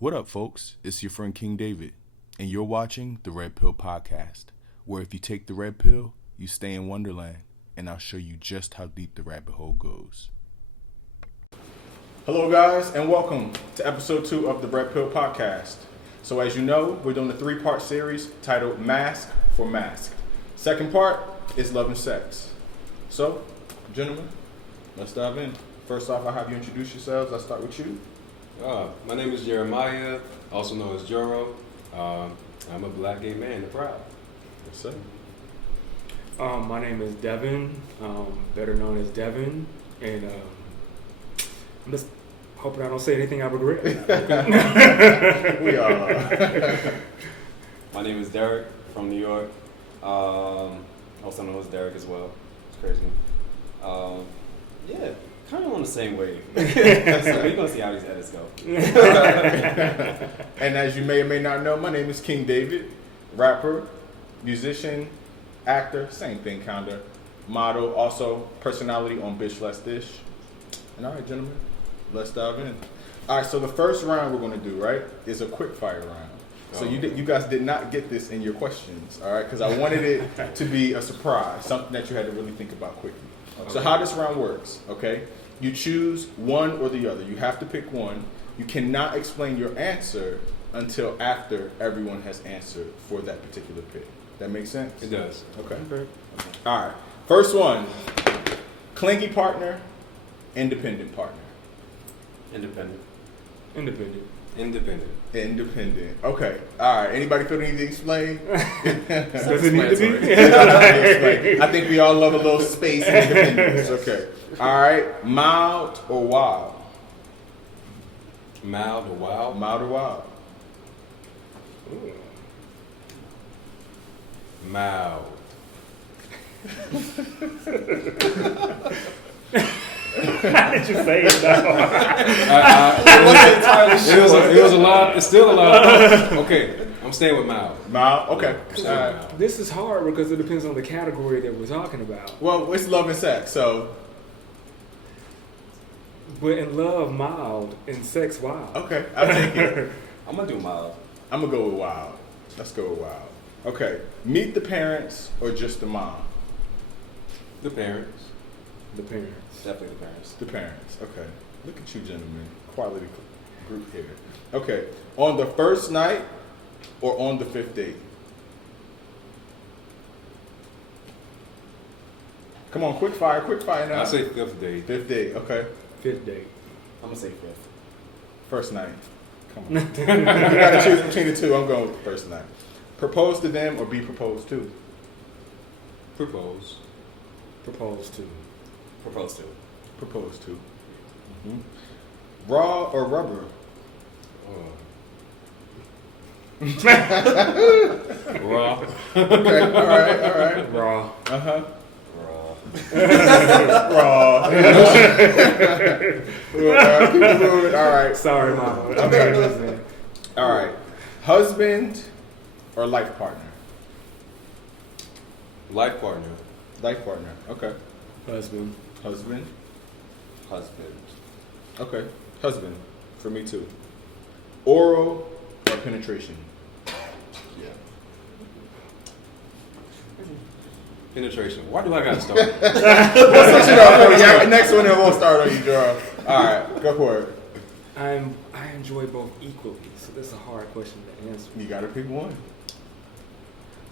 What up, folks? It's your friend King David, and you're watching the Red Pill Podcast, where if you take the red pill, you stay in Wonderland, and I'll show you just how deep the rabbit hole goes. Hello, guys, and welcome to episode 2 of the Red Pill Podcast. So, as you know, we're doing a 3-part series titled Mask for Masked. Second part is love and sex. So, gentlemen, let's dive in. First off, I'll have you introduce yourselves. I'll start with you. My name is Jeremiah, also known as Joro. I'm a black gay man and proud. Yes, sir. My name is Devin, better known as Devin, and I'm just hoping I don't say anything I regret. We are. My name is Derrick from New York, also known as Derrick as well. It's crazy. Yeah, kind of on the same wave. So we're going to see how these edits go. And as you may or may not know, my name is King David, rapper, musician, actor, same thing kinda, model, also personality on Bitch Less Dish. And alright, gentlemen, let's dive in. Alright, so the first round we're going to do, right, is a quick fire round. So you guys did not get this in your questions, alright, because I wanted it to be a surprise, something that you had to really think about quickly. Okay. So how this round works, okay, you choose one or the other. You have to pick one. You cannot explain your answer until after everyone has answered for that particular pick. That makes sense? It does. Okay. All right. First one, clingy partner, independent partner. Independent. Okay. All right. Anybody feel the need to explain? Does it need to be? I think we all love a little space and independence. Okay. All right. Mild or wild? Mild or wild? Mild or wild? Ooh. Mild. How did you say it though? It was a lot. It's still a lot. Okay, I'm staying with mild. Mild? Okay. All right. This is hard because it depends on the category that we're talking about. Well, it's love and sex, so. But in love, mild. In sex, wild. Okay. I'll take it. I'm going to do mild. I'm going to go with wild. Let's go with wild. Okay. Meet the parents or just the mom? The parents. The parents. Definitely the parents. The parents. Okay. Look at you, gentlemen. Quality group here. Okay. On the first night or on the 5th date? Come on, quick fire now. I say 5th date. 5th date. Okay. 5th date. I'm going to say 5th. First night. Come on. You got to choose between the two. I'm going with the first night. Propose to them or be proposed to? Propose. Proposed to. Propose to. Proposed to. Mm-hmm. Raw or rubber? Raw. Okay, all right. Raw. Uh-huh. Raw. Raw. All right. Sorry, Mama. Okay. All right. Husband or life partner? Life partner. Life partner. Okay. Husband. Husband. Husband. Okay. Husband. For me too. Oral or penetration? Yeah. Penetration. Why do I gotta start? Next one, it won't start on you, Joro. All right, go for it. I enjoy both equally, so this is a hard question to answer. You gotta pick one.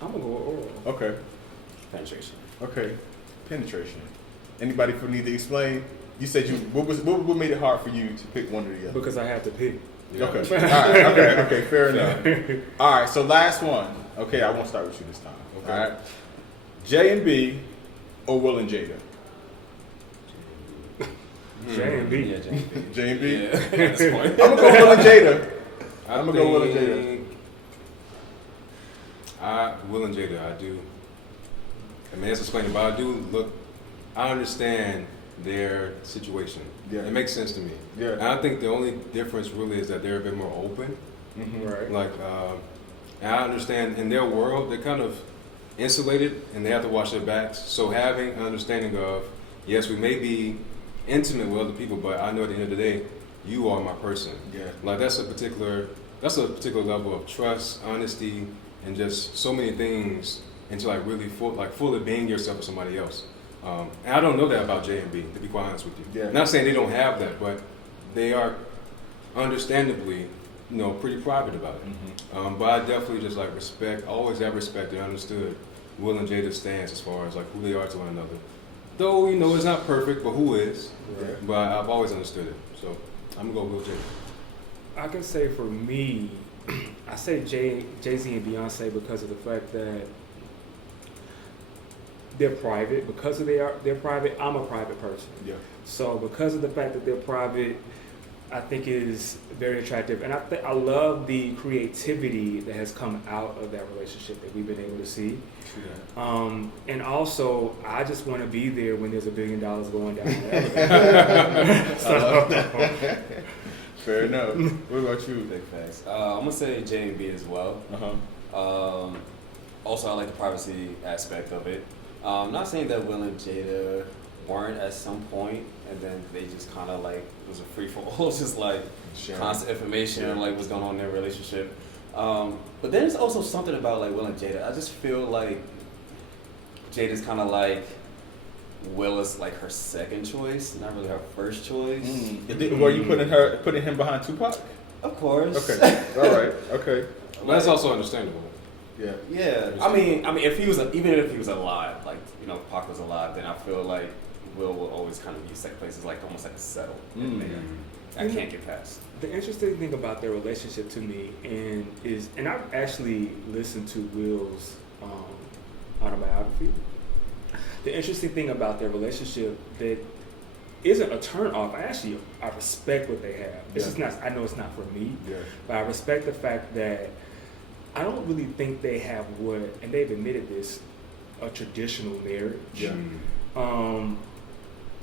I'm gonna go with oral. Okay. Penetration. Okay. Penetration. Anybody for need to explain? You said you. What made it hard for you to pick one or the other? Because I have to pick. Yeah. Okay. All right. Okay. Fair enough. All right. So last one. Okay, I won't start with you this time. Okay. All right. J and B or Will and Jada? J and B. Yeah, J and B. J and B. Yeah, at this point. I'm gonna go Will and Jada. I'm gonna go Will and Jada. Will and Jada, I do. I mean, that's explaining, but I understand their situation. Yeah. It makes sense to me. Yeah. And I think the only difference really is that they're a bit more open. Mm-hmm. Right. Like, and I understand in their world, they're kind of insulated and they have to watch their backs. So having an understanding of, yes, we may be intimate with other people, but I know at the end of the day, you are my person. Yeah. Like that's a particular level of trust, honesty, and just so many things into like really fully being yourself with somebody else. And I don't know that about J and B, to be quite honest with you. Yeah. Not saying they don't have that, but they are understandably, pretty private about it. Mm-hmm. But I definitely just like always have respect and understood Will and Jada's stance as far as like who they are to one another. Though, it's not perfect, but who is? Right. But I've always understood it. So I'm gonna go with Jada. I can say for me, I say Jay-Z and Beyonce because of the fact that they're private. Because of they're private, I'm a private person. Yeah. So because of the fact that they're private, I think it is very attractive, and I love the creativity that has come out of that relationship that we've been able to see. Yeah. And also, I just want to be there when there's $1 billion going down there. Fair enough. What about you? Big facts. I'm gonna say J and B as well. Also, I like the privacy aspect of it. Not saying that Will and Jada weren't at some point, and then they just kind of like it was a free for all, just like constant information like what's going on in their relationship. But then there's also something about like Will and Jada. I just feel like Jada's kind of like Will is like her second choice, not really her first choice. Were you putting him behind Tupac? Of course. Okay. All right. Okay. But that's also understandable. Yeah. Yeah. I mean, if he was even if he was alive, like Pac was alive, then I feel like Will always kind of use second place as like almost like a settle. I can't get past. The interesting thing about their relationship to me and I've actually listened to Will's autobiography. The interesting thing about their relationship that isn't a turn off. I respect what they have. This is not. I know it's not for me, but I respect the fact that I don't really think they have and they've admitted this, a traditional marriage. Yeah.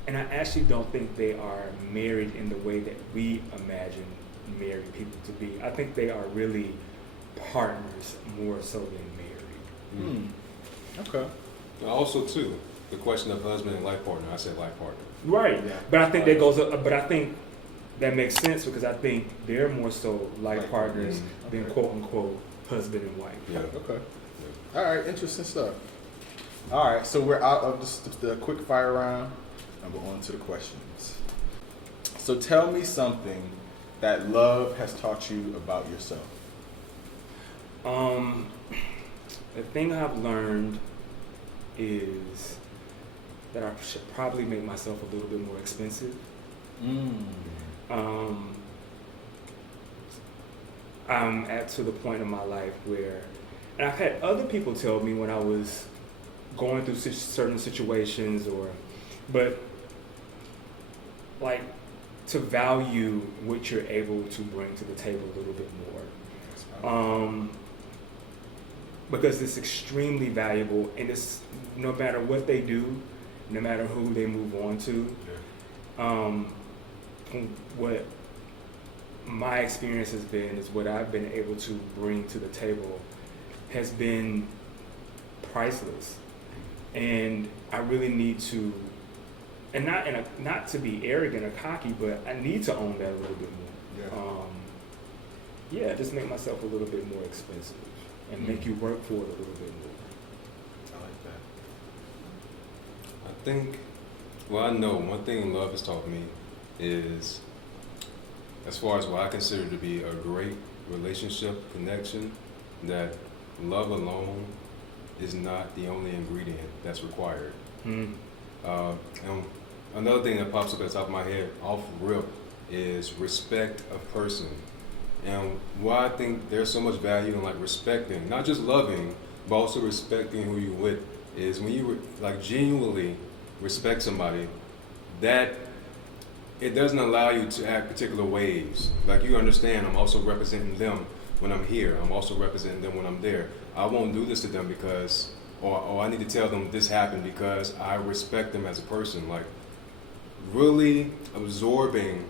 And I actually don't think they are married in the way that we imagine married people to be. I think they are really partners more so than married. Okay. Also, too, the question of husband and life partner. I said life partner. Right. Yeah. But I think that goes up. But I think that makes sense because I think they're more so life partners than quote unquote husband and wife. Yeah. Okay. All right. Interesting stuff. All right. So we're out of the quick fire round, and we're on to the questions. So tell me something that love has taught you about yourself. The thing I've learned is that I should probably make myself a little bit more expensive. I'm to the point in my life where, and I've had other people tell me when I was going through certain situations but like to value what you're able to bring to the table a little bit more. Because it's extremely valuable, and it's no matter what they do, no matter who they move on to, what my experience has been is what I've been able to bring to the table has been priceless, and I really need to, and not to be arrogant or cocky, but I need to own that a little bit more. Just make myself a little bit more expensive. And make you work for it a little bit more. I like that. I think, I know one thing love has taught me is, as far as what I consider to be a great relationship connection, that love alone is not the only ingredient that's required. And another thing that pops up at the top of my head, off rip, is respect of person. And why I think there's so much value in like respecting, not just loving, but also respecting who you're with, is when you like genuinely respect somebody, that it doesn't allow you to act particular ways. Like you understand, I'm also representing them when I'm here. I'm also representing them when I'm there. I won't do this to them because, or I need to tell them this happened because I respect them as a person. Like really absorbing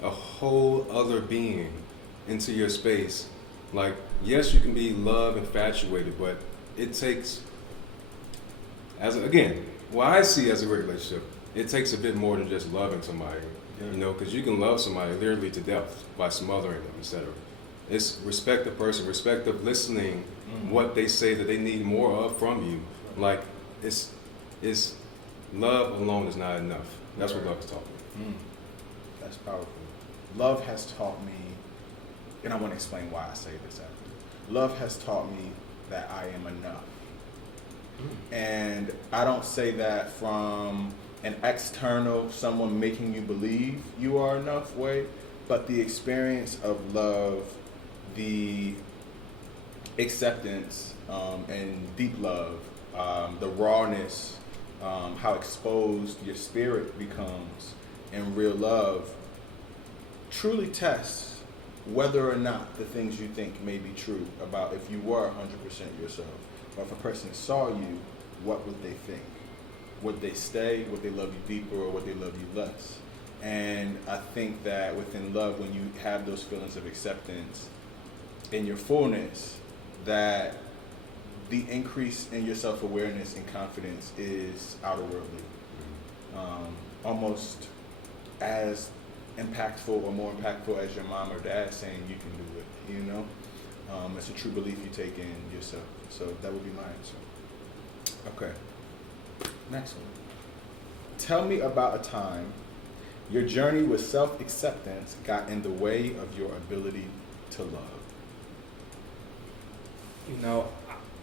a whole other being into your space. Like, yes, you can be love infatuated, but it takes, what I see as a great relationship, it takes a bit more than just loving somebody. You know, because you can love somebody literally to death by smothering them, etc. It's respect the person, respect of listening what they say that they need more of from you. Like, it's love alone is not enough. That's what love has taught me. That's powerful. Love has taught me, and I want to explain why I say this after. Love has taught me that I am enough. And I don't say that from an external, someone making you believe you are enough way, but the experience of love, the acceptance and deep love, the rawness, how exposed your spirit becomes in real love, truly tests whether or not the things you think may be true about if you were 100% yourself. Or if a person saw you, what would they think? Would they stay? Would they love you deeper, or would they love you less? And I think that within love, when you have those feelings of acceptance in your fullness, that the increase in your self-awareness and confidence is outerworldly. Almost as impactful or more impactful as your mom or dad saying you can do it, you know? It's a true belief you take in yourself. So that would be my answer. Okay. Next one. Tell me about a time your journey with self-acceptance got in the way of your ability to love. You know,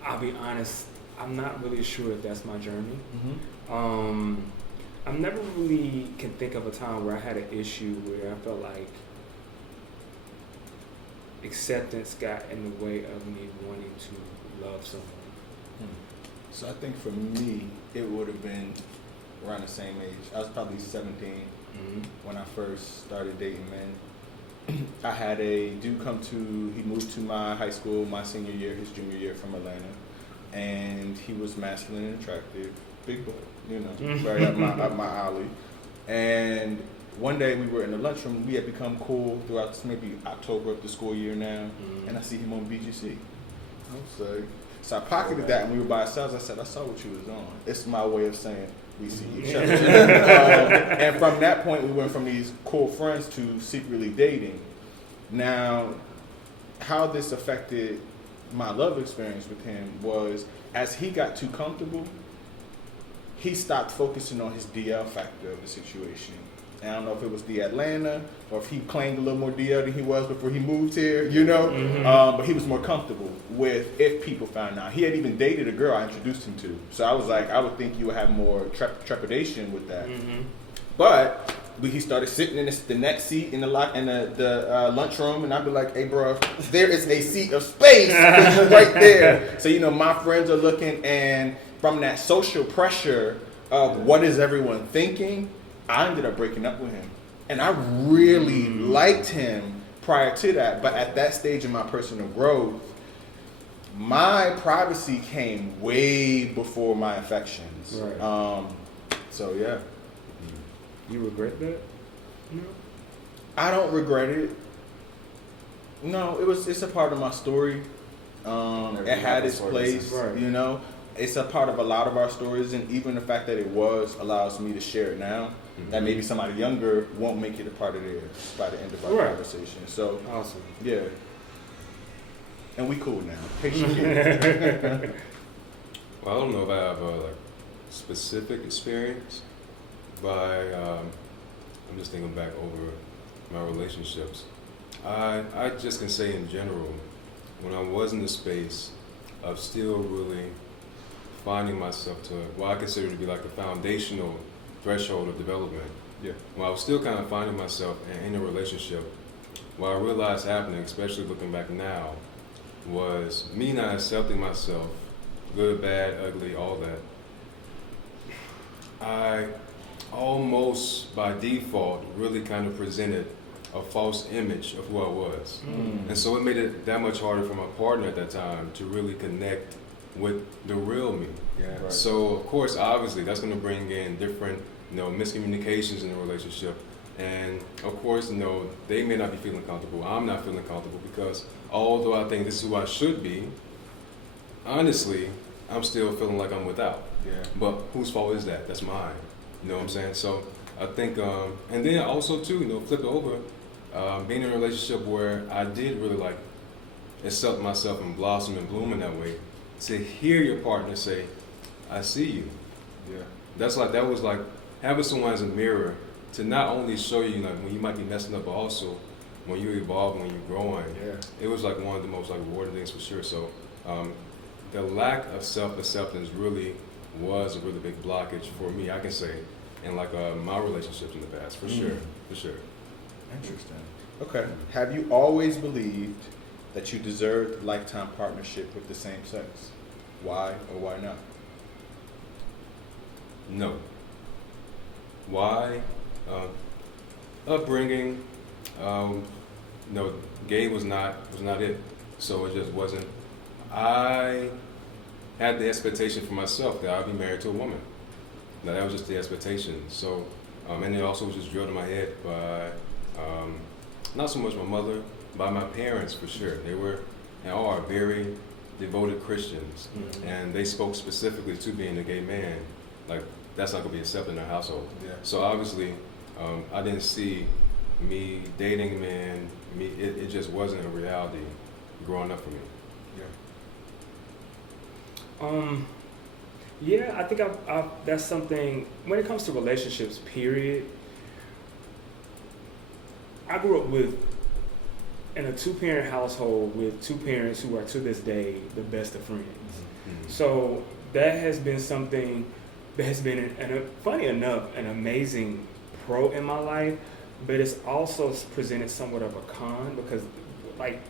I'll be honest, I'm not really sure if that's my journey. I never really can think of a time where I had an issue where I felt like acceptance got in the way of me wanting to love someone. So I think for me, it would have been around the same age. I was probably 17 when I first started dating men. I had a dude he moved to my high school my senior year, his junior year, from Atlanta. And he was masculine and attractive, big boy, you know, right up my alley. And one day we were in the lunchroom. We had become cool throughout maybe October of the school year now. And I see him on BGC. I was like, so I pocketed that, and we were by ourselves. I said, I saw what you was on. It's my way of saying we see each other. And from that point, we went from these cool friends to secretly dating. Now, how this affected my love experience with him was, as he got too comfortable, he stopped focusing on his DL factor of the situation. And I don't know if it was the Atlanta or if he claimed a little more DL than he was before he moved here, you know? But he was more comfortable with if people found out. He had even dated a girl I introduced him to. So I was like, I would think you would have more trepidation with that. But he started sitting in the next seat in the lunchroom, and I'd be like, hey, bro, there is a seat of space right there. So, you know, my friends are looking, and from that social pressure of what is everyone thinking, I ended up breaking up with him. And I really liked him prior to that. But at that stage in my personal growth, my privacy came way before my affections. Right. So, yeah. You regret that? No. I don't regret it. No, it's a part of my story. It had its place, right. You know. It's a part of a lot of our stories, and even the fact that it allows me to share it now. That maybe somebody younger won't make it a part of theirs by the end of our conversation. So awesome. Yeah. And we cool now. Patient kid. Well, I don't know if I have a specific experience, but I'm just thinking back over my relationships. I just can say in general, when I was in the space of still really finding myself to what I consider to be like the foundational threshold of development. Yeah. When I was still kind of finding myself in a relationship, what I realized happening, especially looking back now, was me not accepting myself, good, bad, ugly, all that. I almost by default really kind of presented a false image of who I was. And so it made it that much harder for my partner at that time to really connect with the real me. Yeah. Right. So of course, obviously, that's going to bring in different, miscommunications in the relationship. And of course, they may not be feeling comfortable. I'm not feeling comfortable because although I think this is who I should be, honestly, I'm still feeling like I'm without. Yeah. But whose fault is that? That's mine. You know what I'm saying? So I think, and then also too, flip it over, being in a relationship where I did really like accept myself and blossom and bloom in that way, to hear your partner say, "I see you." Yeah. That was like having someone as a mirror to not only show you like when you might be messing up, but also when you evolve, when you're growing. Yeah. It was like one of the most like rewarding things for sure. So the lack of self-acceptance really was a really big blockage for me, I can say, in like my relationships in the past, for sure. Interesting. Okay. Have you always believed that you deserved lifetime partnership with the same sex? Why or why not? No. Why? Upbringing. No, gay was not it. So it just wasn't. I had the expectation for myself that I'd be married to a woman. Now that was just the expectation. So, and it also was just drilled in my head by not so much my mother, by my parents for sure. They were and are very devoted Christians, and they spoke specifically to being a gay man. Like that's not gonna be accepted in their household. Yeah. So obviously, I didn't see me dating men. It just wasn't a reality growing up for me. Yeah, I think that's something, when it comes to relationships, period, I grew up in a two-parent household with two parents who are to this day the best of friends. Mm-hmm. So that has been something that has been, funny enough, an amazing pro in my life, but it's also presented somewhat of a con because, like,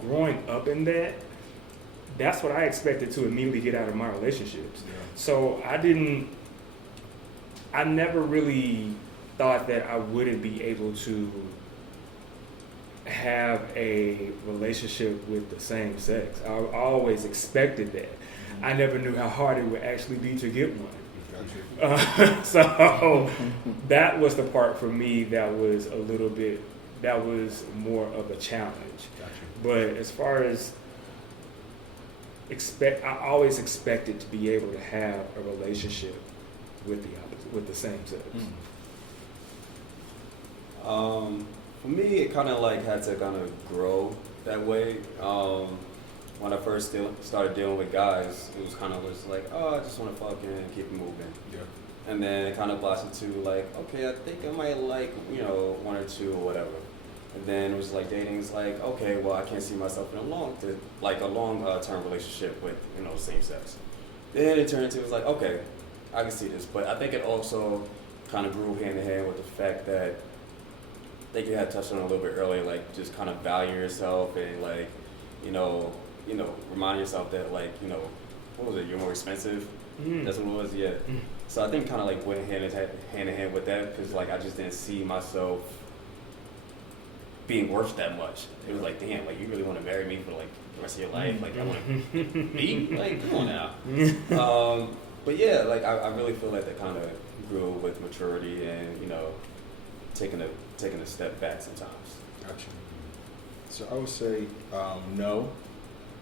growing up in that's what I expected to immediately get out of my relationships. Yeah. So I never really thought that I wouldn't be able to have a relationship with the same sex. I always expected that. Mm-hmm. I never knew how hard it would actually be to get one. So that was the part for me that was more of a challenge. But as far as I always expected to be able to have a relationship with the same sex. For me, it kind of like had to kind of grow that way. When I first started dealing with guys, it was kind of like, oh, I just want to fuck and keep it moving. Yeah. And then it kind of blossomed to like, okay, I think I might like, one or two or whatever. And then it was like dating is like, okay, well, I can't see myself in a long-term relationship with, same sex. Then it turned into, it was like, okay, I can see this. But I think it also kind of grew hand in hand with the fact that, I think you had touched on it a little bit earlier, like just kind of value yourself and like, remind yourself that like, what was it, you're more expensive? That's what it was, yeah. So I think kind of like went hand in hand with that because like I just didn't see myself being worth that much. It was like, damn, like you really want to marry me for like the rest of your life? Like I want to be like, come on now. But yeah, like I really feel like that kind of grew with maturity and taking a step back sometimes. Gotcha. So I would say no.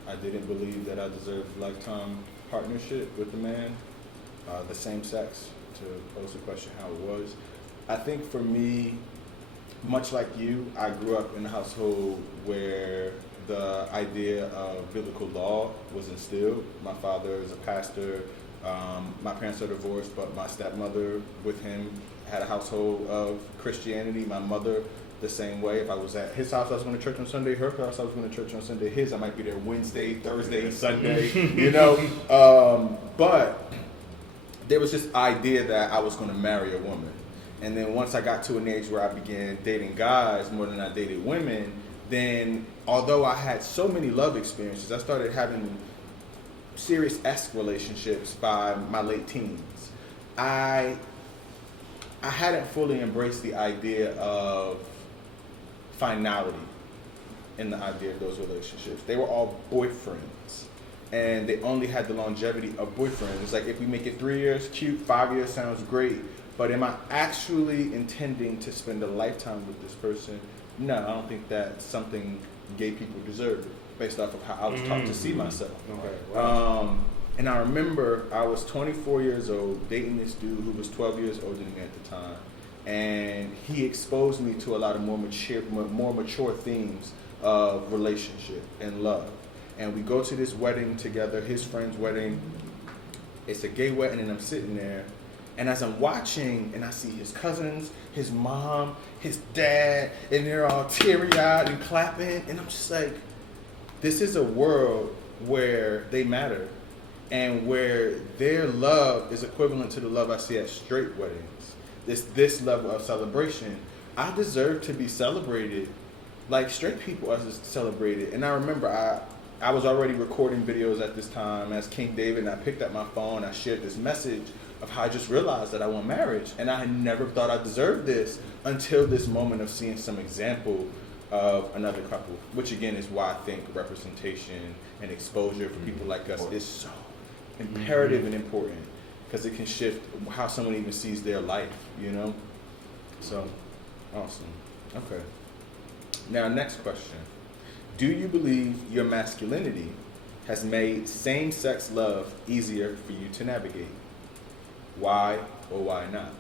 I didn't believe that I deserved lifetime partnership with a man, the same sex. To pose the question how it was, I think for me, much like you, I grew up in a household where the idea of biblical law was instilled. My father is a pastor. My parents are divorced, but my stepmother with him had a household of Christianity. My mother, the same way. If I was at his house, I was going to church on Sunday. Her house, I was going to church on Sunday. His, I might be there Wednesday, Thursday, Sunday, But there was this idea that I was going to marry a woman. And then once I got to an age where I began dating guys more than I dated women, then although I had so many love experiences, I started having serious-esque relationships by my late teens. I hadn't fully embraced the idea of finality in the idea of those relationships. They were all boyfriends, and they only had the longevity of boyfriends. It's like, if we make it 3 years, cute, 5 years sounds great, but am I actually intending to spend a lifetime with this person? No, I don't think that's something gay people deserve, based off of how I was taught to see myself. Okay. Wow. And I remember I was 24 years old dating this dude who was 12 years older than me at the time. and he exposed me to a lot of more mature themes of relationship and love. And we go to this wedding together, his friend's wedding. It's a gay wedding, and I'm sitting there, and as I'm watching, and I see his cousins, his mom, his dad, and they're all teary-eyed and clapping, and I'm just like, this is a world where they matter, and where their love is equivalent to the love I see at straight weddings. This level of celebration, I deserve to be celebrated like straight people are celebrated. And I remember I was already recording videos at this time as King David, and I picked up my phone, I shared this message of how I just realized that I want marriage, and I had never thought I deserved this until this moment of seeing some example of another couple, which again is why I think representation and exposure for people like us is so imperative and important, because it can shift how someone even sees their life, you know? So, awesome. Okay. Now, next question. Do you believe your masculinity has made same-sex love easier for you to navigate? Why or why not?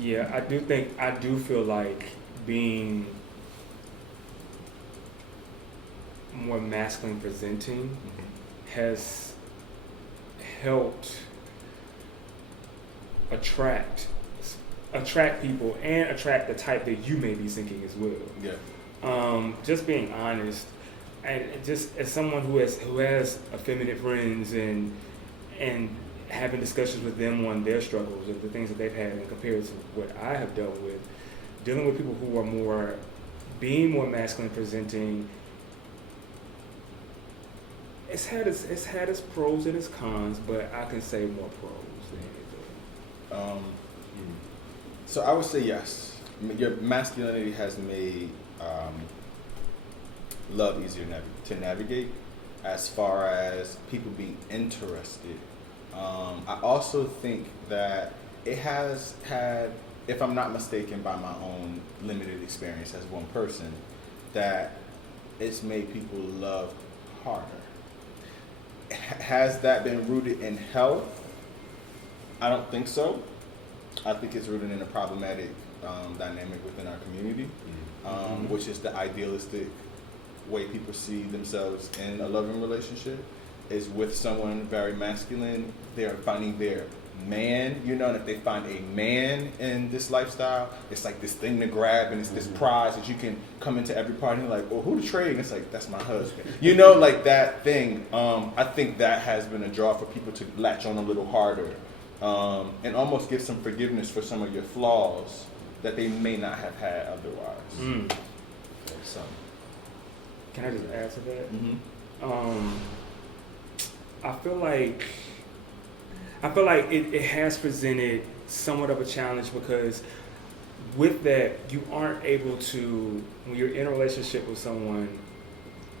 Yeah, I do feel like being more masculine presenting has helped attract people and attract the type that you may be thinking as well. Yeah. Just being honest, and just as someone who has effeminate friends and having discussions with them on their struggles of the things that they've had, and compared to what I have dealt with, dealing with people who are being more masculine presenting. It's had its pros and its cons, but I can say more pros than anything. So I would say yes. Your masculinity has made love easier to navigate as far as people being interested. I also think that it has had, if I'm not mistaken by my own limited experience as one person, that it's made people love harder. Has that been rooted in health? I don't think so. I think it's rooted in a problematic dynamic within our community, which is the idealistic way people see themselves in a loving relationship is with someone very masculine. They're finding their man, you know, and if they find a man in this lifestyle, it's like this thing to grab, and it's this prize that you can come into every party and like, oh, who to trade? And it's like, that's my husband. You know, like that thing. I think that has been a draw for people to latch on a little harder and almost give some forgiveness for some of your flaws that they may not have had otherwise. So, can I just add to that? Mm-hmm. I feel like it has presented somewhat of a challenge, because with that, you aren't able to, when you're in a relationship with someone,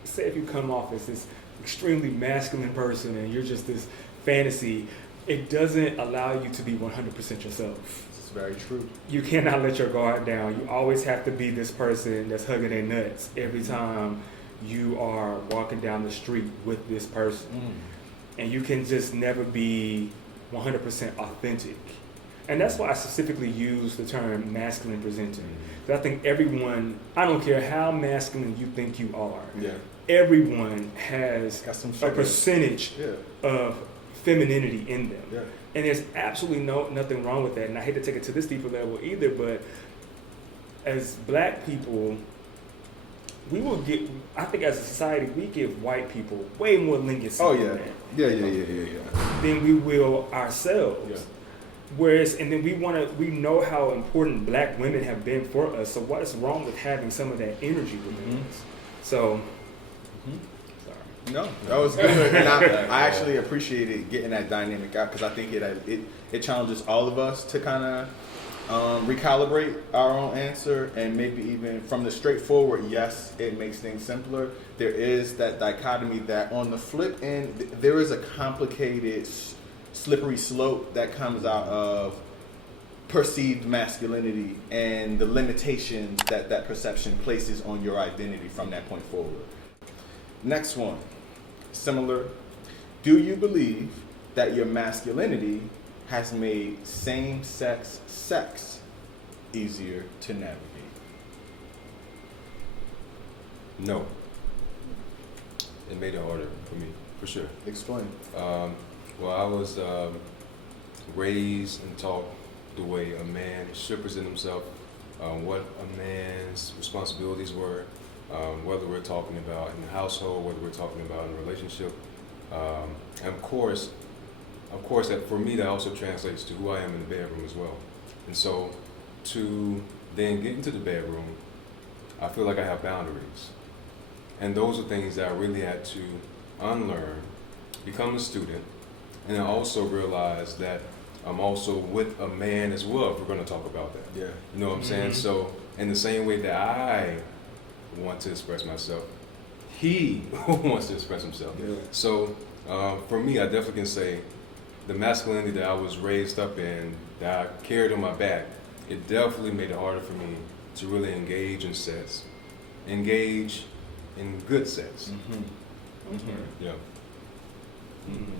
say if you come off as this extremely masculine person and you're just this fantasy, it doesn't allow you to be 100% yourself. It's very true. You cannot let your guard down. You always have to be this person that's hugging their nuts every time you are walking down the street with this person. And you can just never be 100% authentic. And that's why I specifically use the term masculine presenting. Because I think everyone, I don't care how masculine you think you are, everyone has a percentage of femininity in them. Yeah. And there's absolutely nothing wrong with that. And I hate to take it to this deeper level either, but as black people, we will get, I think as a society, we give white people way more leniency than we will ourselves. Yeah. Whereas, and then we know how important black women have been for us, so what is wrong with having some of that energy within us? So, sorry. No, that was good. And I actually appreciated getting that dynamic out, because I think it challenges all of us to kind of recalibrate our own answer, and maybe even from the straightforward, yes, it makes things simpler. There is that dichotomy that on the flip end, there is a complicated, slippery slope that comes out of perceived masculinity and the limitations that perception places on your identity from that point forward. Next one, similar. Do you believe that your masculinity has made same-sex sex easier to navigate? No. It made it harder for me, for sure. Explain. Well, I was raised and taught the way a man should present himself, what a man's responsibilities were, whether we're talking about in the household, whether we're talking about in a relationship. And of course, that for me, that also translates to who I am in the bedroom as well. And so to then get into the bedroom, I feel like I have boundaries. And those are things that I really had to unlearn, become a student, and then also realize that I'm also with a man as well, if we're going to talk about that. Yeah. You know what I'm saying? So in the same way that I want to express myself, he wants to express himself. Yeah. So for me, I definitely can say the masculinity that I was raised up in, that I carried on my back, it definitely made it harder for me to really engage in sex, engage in good sex. Mm-hmm. Mm-hmm. Yeah. Mm-hmm.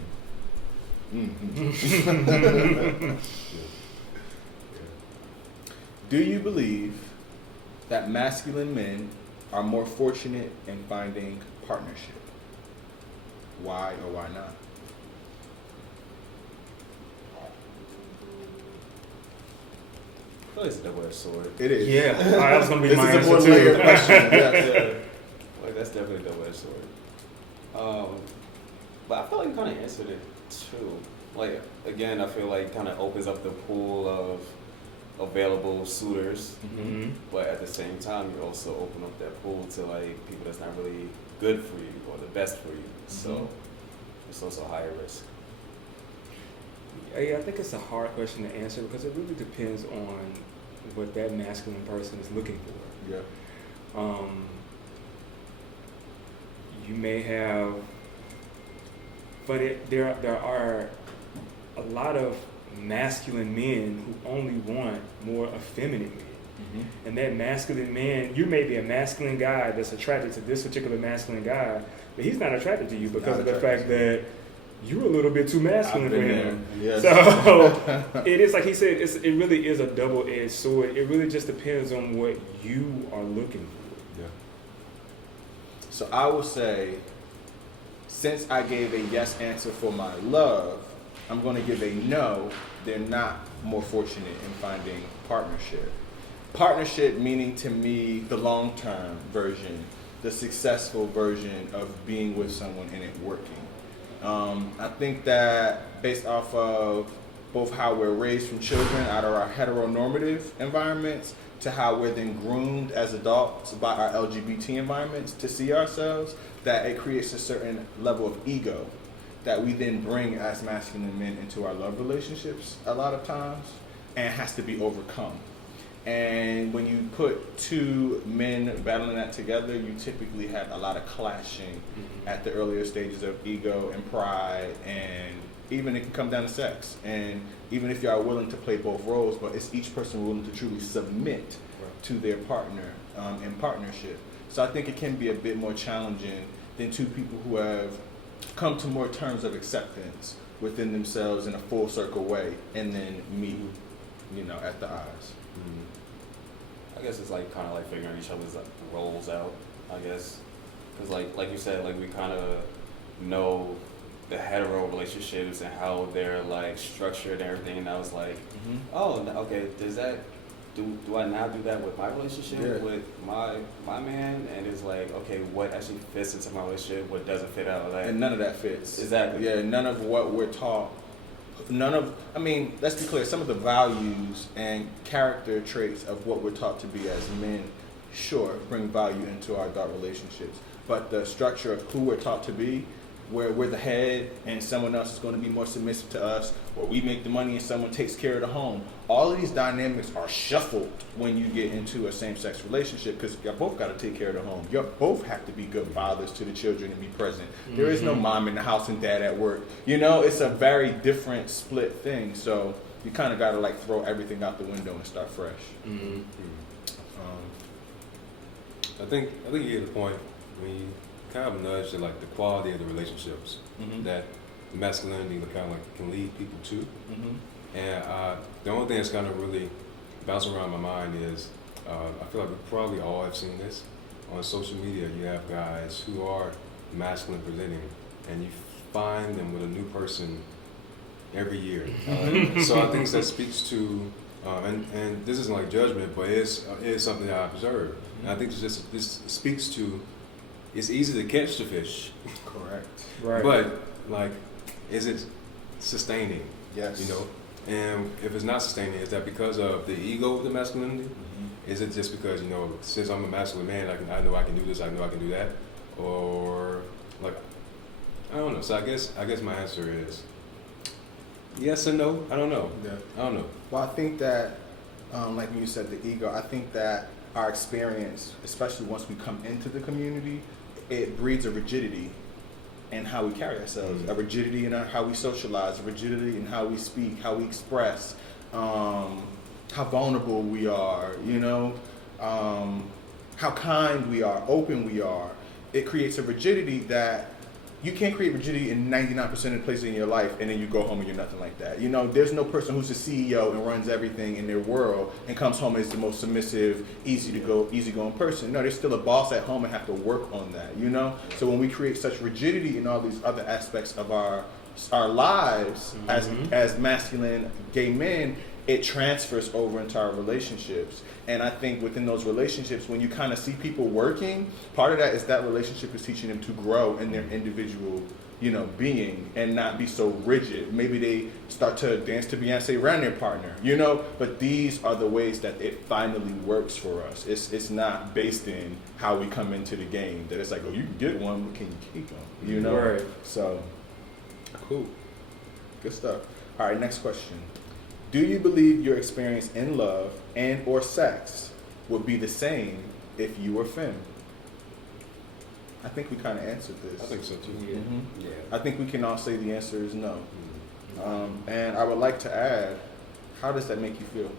Do you believe that masculine men are more fortunate in finding partnership? Why or why not? I feel like it's a double-edged sword. It is. Yeah, that was gonna be This my is a answer more too. layered question. Yeah. Like that's definitely a double-edged sword. But I feel like you kind of answered it too. Like again, I feel like kind of opens up the pool of available suitors, Mm-hmm. but at the same time, you also open up that pool to like people that's not really good for you or the best for you. So it's also a higher risk. Yeah, I think it's a hard question to answer because it really depends on what that masculine person is looking for. Yeah. You may have, but there are a lot of masculine men who only want more effeminate men. Mm-hmm. And that masculine man, you may be a masculine guy that's attracted to this particular masculine guy, but he's not attracted to you because of the fact that you're a little bit too masculine for him. Yes. So it is like he said, it really is a double-edged sword. It really just depends on what you are looking for. Yeah. So I will say, since I gave a yes answer for my love, I'm going to give a no. They're not more fortunate in finding partnership. Partnership meaning to me the long-term version, the successful version of being with someone and it working. I think that based off of both how we're raised from children out of our heteronormative environments to how we're then groomed as adults by our LBGT environments to see ourselves, that it creates a certain level of ego that we then bring as masculine men into our love relationships a lot of times, and has to be overcome. And when you put two men battling that together, you typically have a lot of clashing at the earlier stages of ego and pride, and even it can come down to sex. And even if you are willing to play both roles, but it's each person willing to truly submit to their partner in partnership. So I think it can be a bit more challenging than two people who have come to more terms of acceptance within themselves in a full circle way, and then meet, at the eyes. I guess it's like kind of like figuring each other's like roles out. I guuse, because like you said, like we kind of know the hetero relationships and how they're like structured and everything, and I was like, oh, okay, does that do I now do that with my relationship with my man? And it's like, okay, what actually fits into my relationship, what doesn't fit out of that? And none of that fits. Exactly. Yeah, none of what we're taught. Let's be clear, some of the values and character traits of what we're taught to be as men, sure, bring value into our adult relationships. But the structure of who we're taught to be, where we're the head and someone else is going to be more submissive to us, or we make the money and someone takes care of the home, all of these dynamics are shuffled when you get into a same-sex relationship, because you both got to take care of the home. You both have to be good fathers to the children and be present. There is no mom in the house and dad at work. It's a very different split thing. So you kind of got to like throw everything out the window and start fresh. I think you get the point when you kind of nudge to like the quality of the relationships that masculinity kind of like can lead people to. Mm-hmm. And the only thing that's kind of really bouncing around my mind is I feel like we probably all have seen this on social media. You have guys who are masculine presenting, and you find them with a new person every year. So I think that speaks to, and this isn't like judgment, but it is something that I observed. And I think this speaks to, it's easy to catch the fish. Correct. Right. But like, is it sustaining? Yes. You know, and if it's not sustaining, is that because of the ego of the masculinity? Mm-hmm. Is it just because, you know, since I'm a masculine man, I know I can do this, I know I can do that, or like, I don't know. So I guess my answer is yes and no. I don't know. Yeah. I don't know. Well, I think that, like when you said the ego, I think that our experience, especially once we come into the community, it breeds a rigidity in how we carry ourselves, Mm-hmm. a rigidity in how we socialize, a rigidity in how we speak, how we express, how vulnerable we are, you know, how kind we are, open we are. It creates a rigidity that you can't create rigidity in 99% of the places in your life and then you go home and you're nothing like that. You know, there's no person who's the CEO and runs everything in their world and comes home as the most submissive, easygoing person. No, there's still a boss at home and have to work on that, you know? So when we create such rigidity in all these other aspects of our lives as masculine gay men, it transfers over into our relationships. And I think within those relationships, when you kind of see people working, part of that is that relationship is teaching them to grow in their individual, you know, being and not be so rigid. Maybe they start to dance to Beyonce around their partner, you know, but these are the ways that it finally works for us. It's not based in how we come into the game, that it's like, oh, you can get one, but can you keep them, you know? Right. So, cool. Good stuff. All right, next question. Do you believe your experience in love and or sex would be the same if you were femme? I think we kind of answered this. I think so too. Yeah. Mhm. Yeah. I think we can all say the answer is no. Mm-hmm. And I would like to add, how does that make you feel?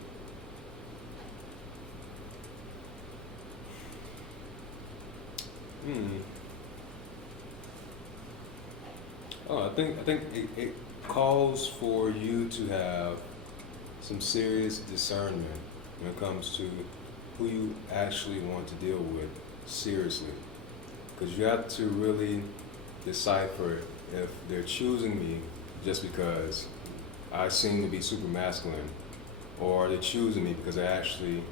Oh, I think it calls for you to have some serious discernment when it comes to who you actually want to deal with seriously. Because you have to really decipher if they're choosing me just because I seem to be super masculine, or they're choosing me because they're actually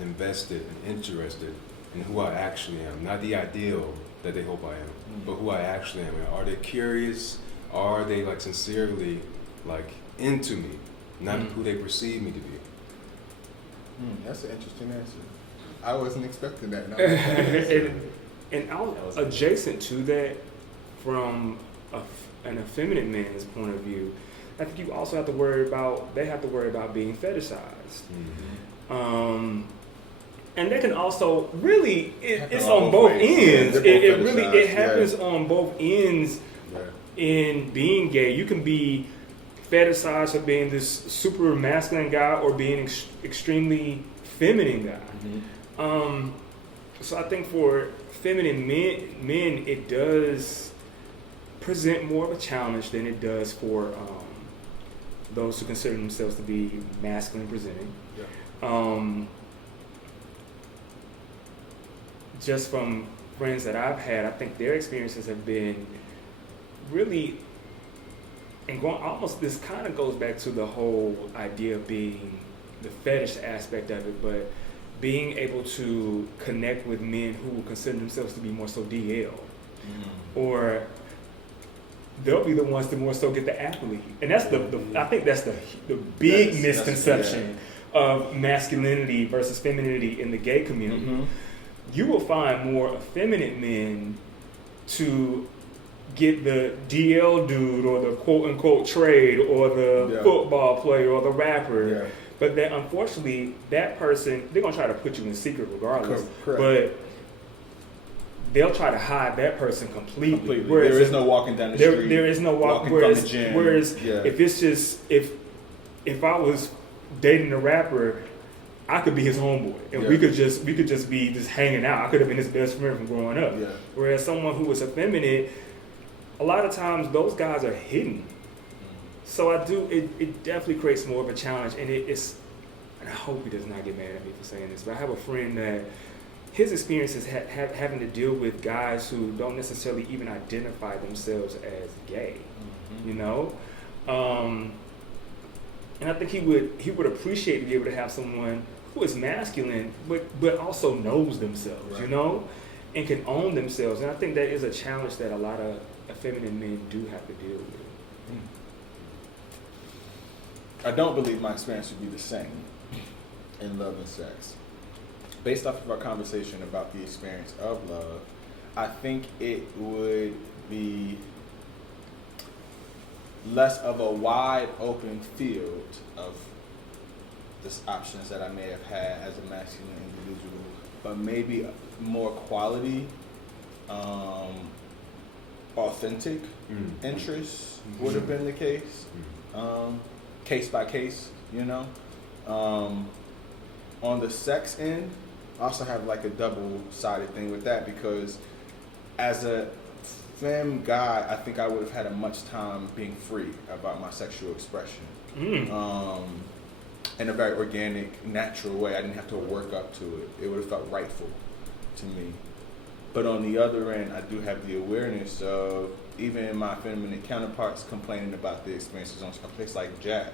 invested and interested in who I actually am, not the ideal that they hope I am, but who I actually am. Are they curious? Are they like sincerely like into me, not who they perceive me to be? That's an interesting answer. I wasn't expecting that. No. And adjacent to that, from an effeminate man's point of view, I think you also have to worry about, they have to worry about being fetishized. And that can also really, it's on both ends. It happens on both ends. In being gay, you can be fetishized for being this super masculine guy or being extremely feminine guy. So I think for feminine men, it does present more of a challenge than it does for those who consider themselves to be masculine presenting. Just from friends that I've had, I think their experiences have been really, and going almost, this kind of goes back to the whole idea of being the fetish aspect of it, but being able to connect with men who consider themselves to be more so DL, or they'll be the ones to more so get the athlete, and that's I think that's the big misconception of masculinity versus femininity in the gay community. You will find more effeminate men to get the DL dude or the quote unquote trade or the football player or the rapper. But then unfortunately that person, they're gonna try to put you in secret regardless. Correct. But they'll try to hide that person completely. Whereas there is no walking down the street. There is no walking from the gym. Whereas if it's just if I was dating a rapper, I could be his homeboy, and we could just be just hanging out. I could have been his best friend from growing up. Whereas someone who was effeminate, a lot of times those guys are hidden. So I do. It definitely creates more of a challenge, and it's. And I hope he does not get mad at me for saying this, but I have a friend that his experiences having to deal with guys who don't necessarily even identify themselves as gay. Mm-hmm. You know, and I think he would appreciate to be able to have someone who is masculine, but also knows themselves. Right. You know, and can own themselves. And I think that is a challenge that a lot of effeminate men do have to deal with. I don't believe my experience would be the same in love and sex. Based off of our conversation about the experience of love, I think it would be less of a wide open field of the options that I may have had as a masculine individual, but maybe more quality, authentic interests would have been the case. Case by case, you know. On the sex end, I also have like a double-sided thing with that, because as a femme guy, I think I would have had a much time being free about my sexual expression. In a very organic, natural way. I didn't have to work up to it. It would have felt rightful to me. But on the other end, I do have the awareness of even my feminine counterparts complaining about the experiences on a place like Jack,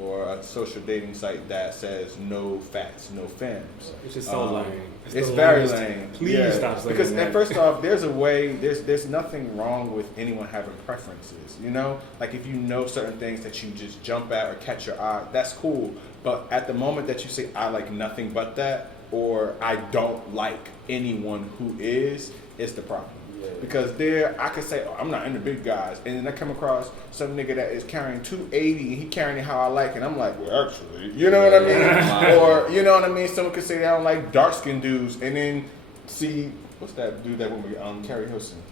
or a social dating site that says no fats, no femmes. Which is so lame. It's very lame. Please stop saying because that. First off, there's a way. There's nothing wrong with anyone having preferences. You know, like if you know certain things that you just jump at or catch your eye, that's cool. But at the moment that you say I like nothing but that, or I don't like anyone who is the problem. Because I could say, oh, I'm not into big guys, and then I come across some nigga that is carrying 280 and he carrying it how I like, and I'm like, well, actually, you know what I mean? Or you know what I mean? Someone could say they don't like dark skinned dudes, and then see what's that dude that woman Carrie Hilson?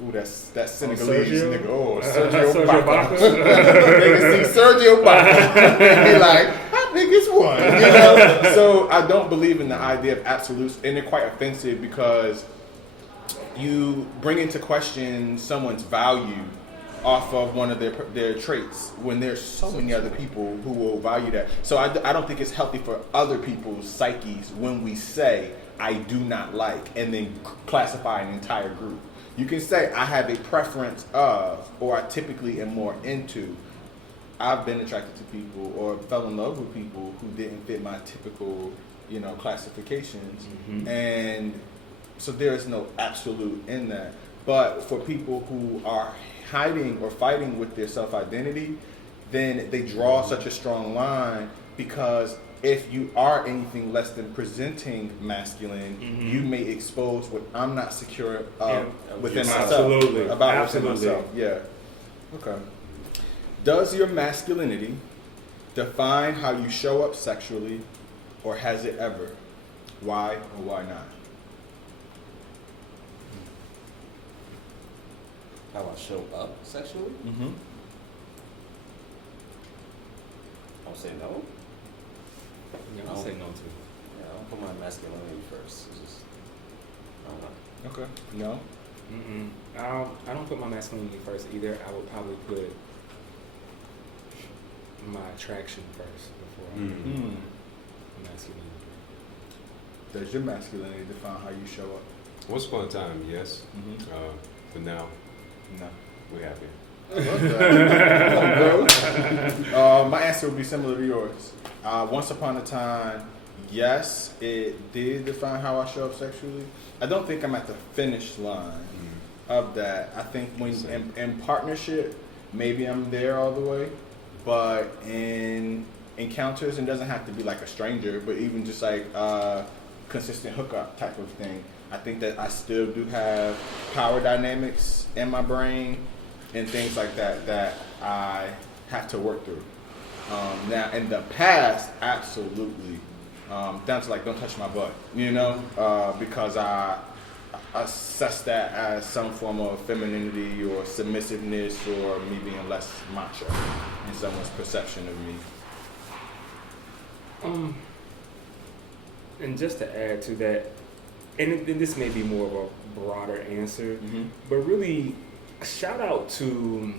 Ooh, that Senegalese nigga. Oh, Sergio Baca. Nigga see Sergio Baca and be like, I think it's one. You know? So I don't believe in the idea of absolutes, and they're quite offensive because you bring into question someone's value off of one of their traits when there's so many other people who will value that. So I don't think it's healthy for other people's psyches when we say I do not like and then classify an entire group. You can say I have a preference of, or I typically am more into. I've been attracted to people or fell in love with people who didn't fit my typical, classifications. And so there is no absolute in that. But for people who are hiding or fighting with their self-identity, then they draw such a strong line, because if you are anything less than presenting masculine, you may expose what I'm not secure within myself. Within myself. Yeah. Okay. Does your masculinity define how you show up sexually, or has it ever? Why or why not? How I show up sexually? I'll say no. Yeah, I'll say no too. Yeah, I'll put my masculinity first. It's just, I don't know. Okay. No? I don't put my masculinity first either. I would probably put my attraction first before masculinity. Does your masculinity define how you show up? Once upon a time, yes. But now, No. we're happy. My answer would be similar to yours. Once upon a time, yes, it did define how I show up sexually. I don't think I'm at the finish line of that. I think when in partnership, maybe I'm there all the way, but in encounters, it doesn't have to be like a stranger, but even just like consistent hookup type of thing, I think that I still do have power dynamics in my brain and things like that I have to work through. Now, in the past, absolutely, down to like, don't touch my butt, because I assess that as some form of femininity or submissiveness, or me being less macho in someone's perception of me. And just to add to that, and this may be more of a broader answer, but really, a shout out to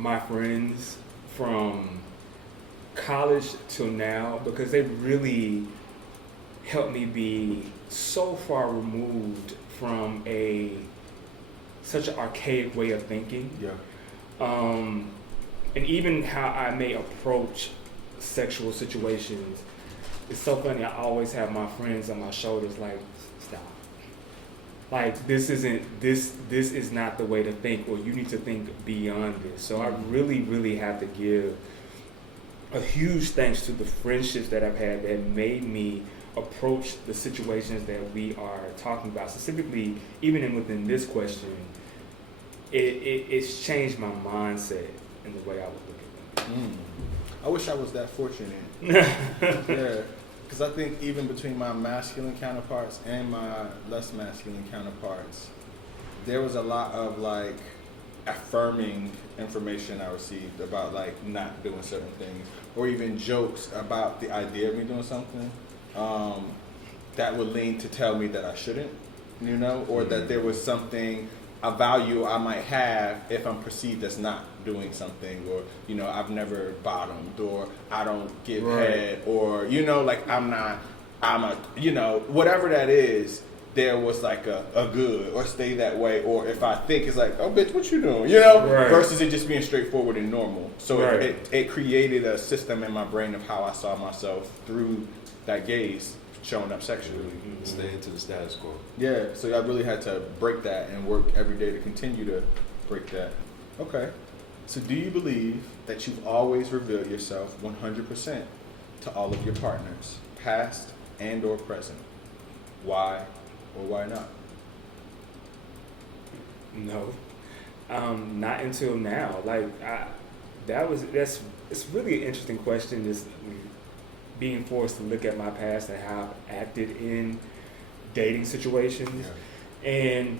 my friends from college till now because they really helped me be so far removed from such an archaic way of thinking. Yeah. And even how I may approach sexual situations. It's so funny. I always have my friends on my shoulders like, stop. Like this is not the way to think, or you need to think beyond this. So I really, really have to give a huge thanks to the friendships that I've had that made me approach the situations that we are talking about. Specifically, even within this question, it's changed my mindset and the way I would look at them. I wish I was that fortunate. Yeah, because I think even between my masculine counterparts and my less masculine counterparts, there was a lot of like affirming information I received about like not doing certain things, or even jokes about the idea of me doing something that would lean to tell me that I shouldn't, you know, or that there was something, a value I might have if I'm perceived as not doing something, or, you know, I've never bottomed, or I don't give head, or, you know, like I'm a, you know, whatever that is, there was like a good, or stay that way, or if I think it's like, oh bitch, what you doing, you know, versus it just being straightforward and normal. So it created a system in my brain of how I saw myself through that gaze showing up sexually. Stay into the status quo. Yeah, so I really had to break that and work every day to continue to break that. Okay, so do you believe that you've always revealed yourself 100% to all of your partners, past and or present? Why or why not? No, not until now. Like it's really an interesting question. This being forced to look at my past and how I've acted in dating situations, and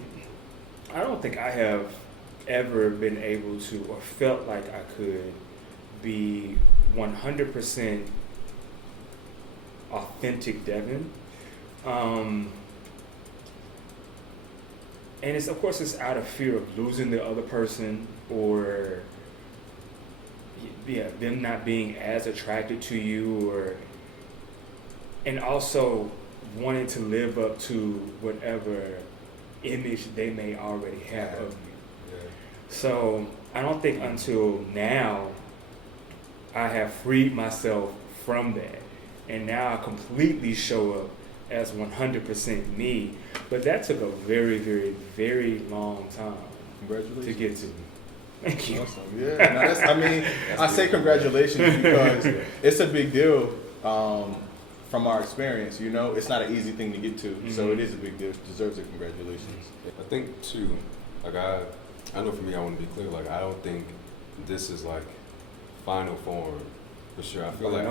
I don't think I have ever been able to or felt like I could be 100% authentic Devin. And it's, of course, it's out of fear of losing the other person, or them not being as attracted to you, and also wanting to live up to whatever image they may already have of you. So I don't think until now I have freed myself from that, and now I completely show up as 100% me. But that took a very, very, very long time to get to. Thank you. Awesome. Yeah, no, I mean, I say congratulations because it's a big deal from our experience. You know, it's not an easy thing to get to, so it is a big deal. It deserves a congratulations. I think too, like I know for me, I want to be clear. Like I don't think this is like final form for sure. I feel like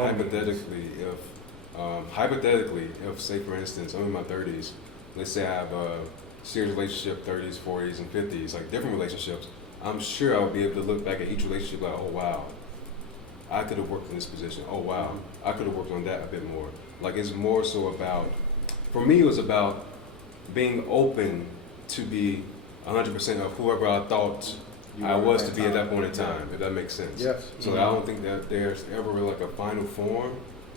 hypothetically, if say for instance, I'm in my 30s, let's say I have a serious relationship, 30s, 40s, and 50s, like different relationships. I'm sure I would be able to look back at each relationship like, oh wow, I could have worked in this position. Oh wow, I could have worked on that a bit more. Like it's more so about, for me it was about being open to be 100% of whoever I thought I was to be at that point in time, if that makes sense. Yes. So I don't think that there's ever really like a final form,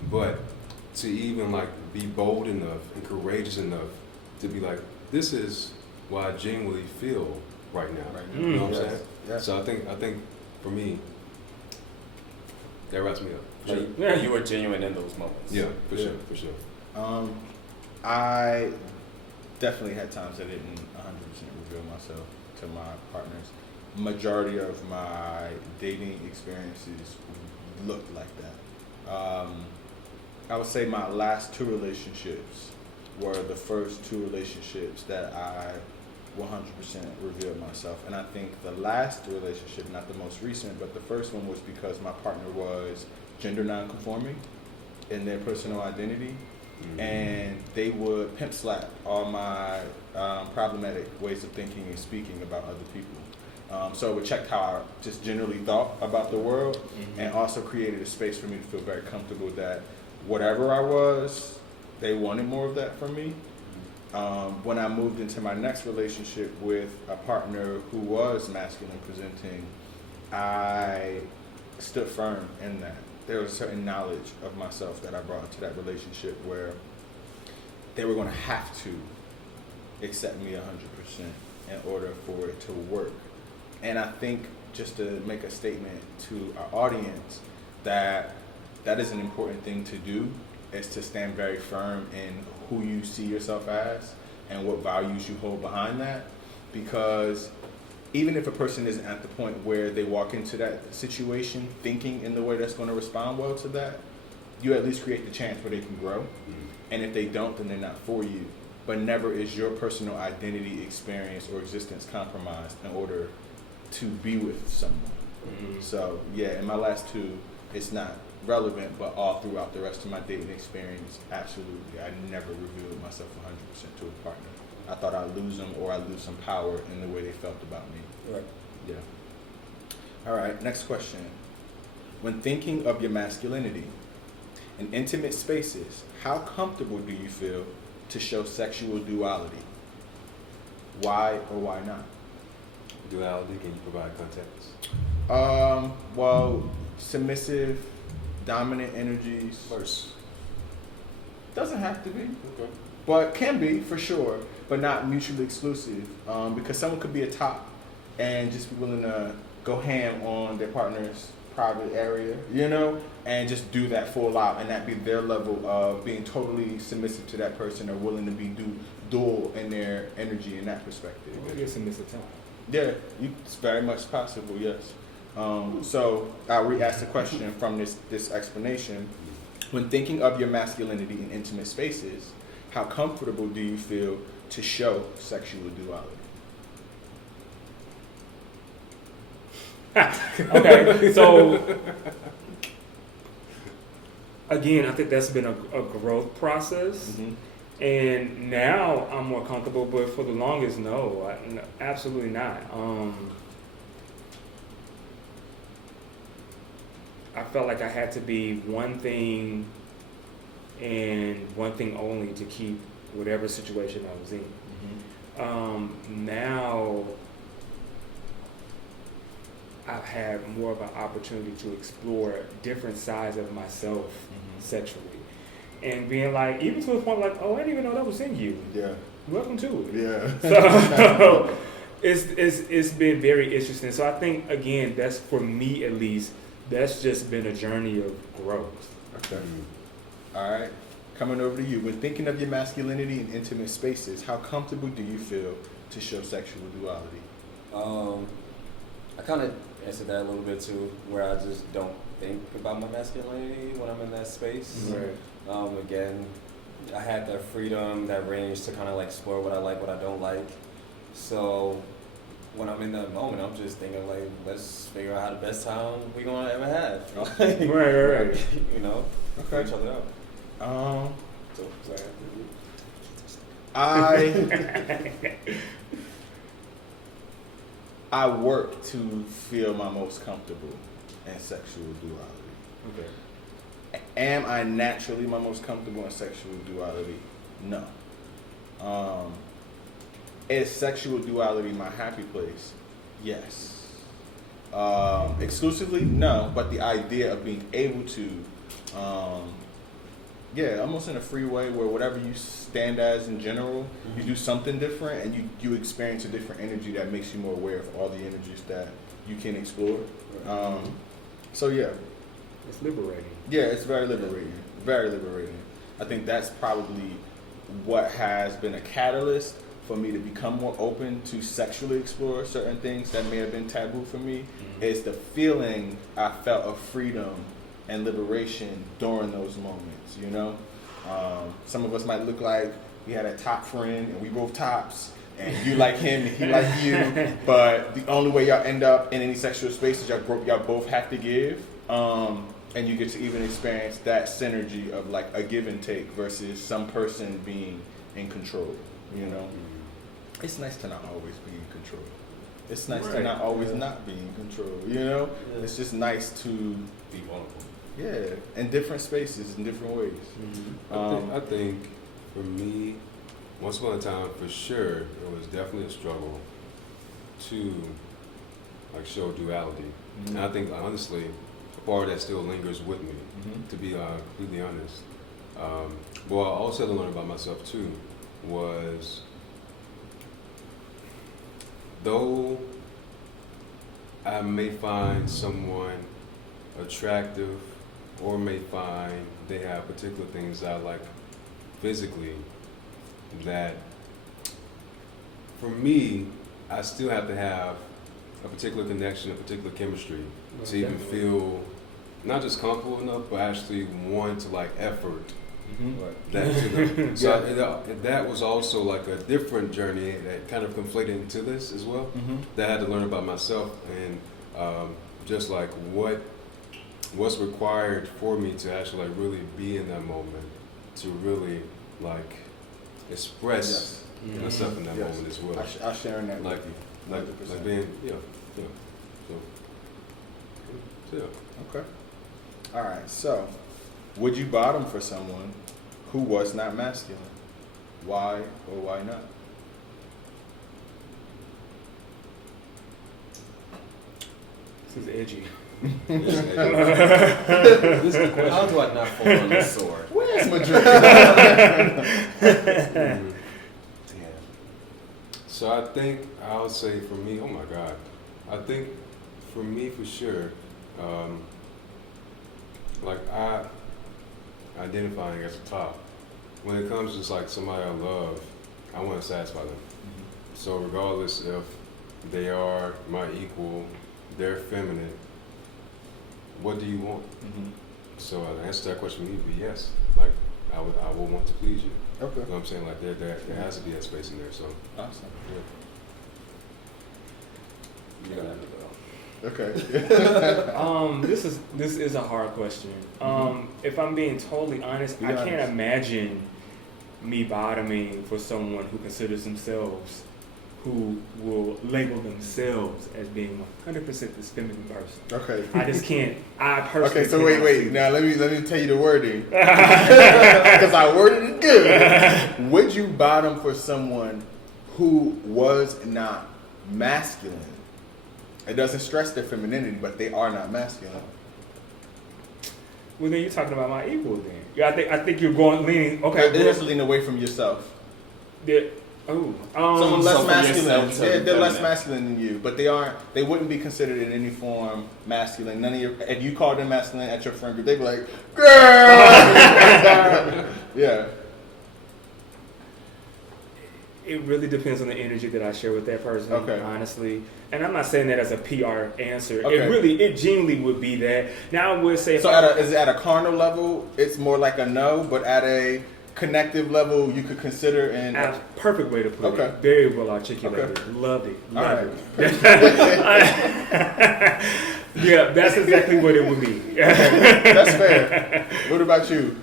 but to even like be bold enough and courageous enough to be like, this is what I genuinely feel right now. You know what I'm saying? Yes. So I think for me, that wraps me up. Like, you were genuine in those moments. Yeah, for sure. I definitely had times I didn't 100% reveal myself to my partners. Majority of my dating experiences looked like that. I would say my last two relationships were the first two relationships that I 100% revealed myself. And I think the last relationship, not the most recent, but the first one was because my partner was gender non-conforming in their personal identity. And they would pimp slap all my problematic ways of thinking and speaking about other people. So it checked how I just generally thought about the world, and also created a space for me to feel very comfortable that whatever I was, they wanted more of that from me. When I moved into my next relationship with a partner who was masculine presenting, I stood firm in that. There was a certain knowledge of myself that I brought into that relationship where they were going to have to accept me 100% in order for it to work. And I think, just to make a statement to our audience, that is an important thing to do, is to stand very firm in who you see yourself as and what values you hold behind that. Because even if a person isn't at the point where they walk into that situation thinking in the way that's going to respond well to that, you at least create the chance where they can grow. And if they don't, then they're not for you. But never is your personal identity, experience, or existence compromised in order to be with someone. So yeah, in my last two, it's not relevant, but all throughout the rest of my dating experience, absolutely, I never revealed myself 100% to a partner. I thought I'd lose them, or I'd lose some power in the way they felt about me. Right. Yeah. All right, next question. When thinking of your masculinity in intimate spaces, how comfortable do you feel to show sexual duality? Why or why not? Duality, can you provide context? Well, submissive, dominant energies. First. Doesn't have to be, Okay. but can be for sure, but not mutually exclusive. Because someone could be a top and just be willing to go ham on their partner's private area, you know, and just do that full out, and that be their level of being totally submissive to that person, or willing to be dual in their energy in that perspective. Well, you're submissive time. Yeah, it's very much possible, yes. So I'll re-ask the question from this explanation. When thinking of your masculinity in intimate spaces, how comfortable do you feel to show sexual duality? Okay, so again, I think that's been a growth process. Mm-hmm. And now I'm more comfortable, but for the longest, no, absolutely not. I felt like I had to be one thing and one thing only to keep whatever situation I was in. Mm-hmm. Now I've had more of an opportunity to explore different sides of myself sexually. And being like, even to the point like, oh, I didn't even know that was in you. Yeah. Welcome to it. Yeah. So it's been very interesting. So I think, again, that's, for me at least, that's just been a journey of growth. Okay. All right. Coming over to you. When thinking of your masculinity in intimate spaces, how comfortable do you feel to show sexual duality? I kind of answered that a little bit too, where I just don't think about my masculinity when I'm in that space. Right. Again, I had that freedom, that range to kind of like explore what I like, what I don't like. So when I'm in that moment, I'm just thinking like, let's figure out how the best time we gonna ever have. Right. You know, for Okay. each other out. So, sorry. I work to feel my most comfortable in sexual duality. Okay. Am I naturally my most comfortable in sexual duality? No. Is sexual duality my happy place? Yes. Exclusively? No. But the idea of being able to, almost in a free way where whatever you stand as in general, you do something different, and you experience a different energy that makes you more aware of all the energies that you can explore. So yeah. It's liberating. Yeah, it's very liberating. Very liberating. I think that's probably what has been a catalyst for me to become more open to sexually explore certain things that may have been taboo for me, is the feeling I felt of freedom and liberation during those moments, you know? Some of us might look like we had a top friend and we both tops, and you like him and he like you, but the only way y'all end up in any sexual space is y'all both have to give. And you get to even experience that synergy of like a give and take versus some person being in control, you know? It's nice to not always be in control. It's nice to not always not be in control, you know? Yeah. It's just nice to be vulnerable. Yeah, in different spaces, in different ways. I think for me, once upon a time, for sure, it was definitely a struggle to like show duality. And I think, honestly, a part of that still lingers with me, Mm-hmm. to be completely honest. What I also had to learn about myself, too, was though I may find someone attractive or may find they have particular things I like physically, that for me, I still have to have a particular connection, a particular chemistry to even feel not just comfortable enough, but actually want to like effort that to them. So that was also like a different journey that kind of conflated into this as well. That I had to learn about myself and just like what's required for me to actually like really be in that moment, to really like express myself in that moment as well. I'll share in that Like, with you. like being, so. Okay. All right. So, would you bottom for someone who was not masculine? Why or why not? This is edgy. This is the question. How do I not fall on the sword? Where's Madrid? Damn. So I think I would say for me, oh my God, I think for me for sure, like I identifying as a top. When it comes to just like somebody I love, I want to satisfy them. So regardless if they are my equal, they're feminine, what do you want? So the answer to that question would be yes. Like I would want to please you. Okay. You know what I'm saying? Like there has to be that space in there. So Awesome. You're gonna have to go. Okay. This is a hard question. If I'm being totally honest, Be I honest. can't imagine me bottoming for someone who considers themselves, who will label themselves as being 100% this feminine person. Okay. I just can't. I personally. Okay, so cannot wait. see Now let me tell you the wording, because I worded it good. Would you bottom for someone who was not masculine? It doesn't stress their femininity, but they are not masculine. Well, then you're talking about my equal. Then I think you're leaning. Okay, It is leaning away from yourself. Someone less So from masculine. yourself to They're less feminine. masculine than you, but they wouldn't be considered in any form masculine. None of your, if you called them masculine at your friend group, they'd be like, girl. Yeah. It really depends on the energy that I share with that person, Okay. honestly. And I'm not saying that as a PR answer. Okay. It genuinely would be that. Now I would say, So is it at a carnal level, it's more like a no, but at a connective level, you could consider and. a perfect way to put Okay. it. Very well articulated. Okay. Loved it. All right. Yeah, that's exactly what it would be. That's fair. What about you?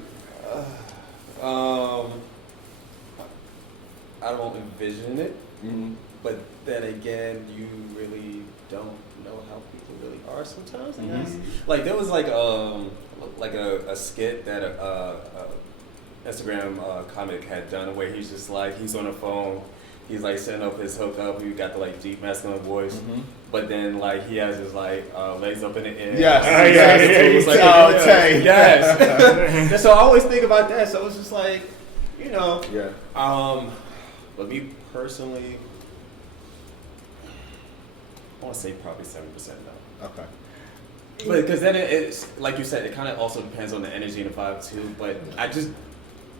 I don't envision it, Mm-hmm. but then again, you really don't know how people really are sometimes. I guess. Like there was like a skit that Instagram comic had done where he's just like he's on the phone, he's like setting up his hookup. You got the like deep masculine voice, but then like he has his like legs up in the air. Yes. It's like, Tay. yes. So I always think about that. So it's just like, you know, Yeah. but me personally, I want to say probably 7% no. Okay. But because then it's like you said, it kind of also depends on the energy and the vibe too. But I just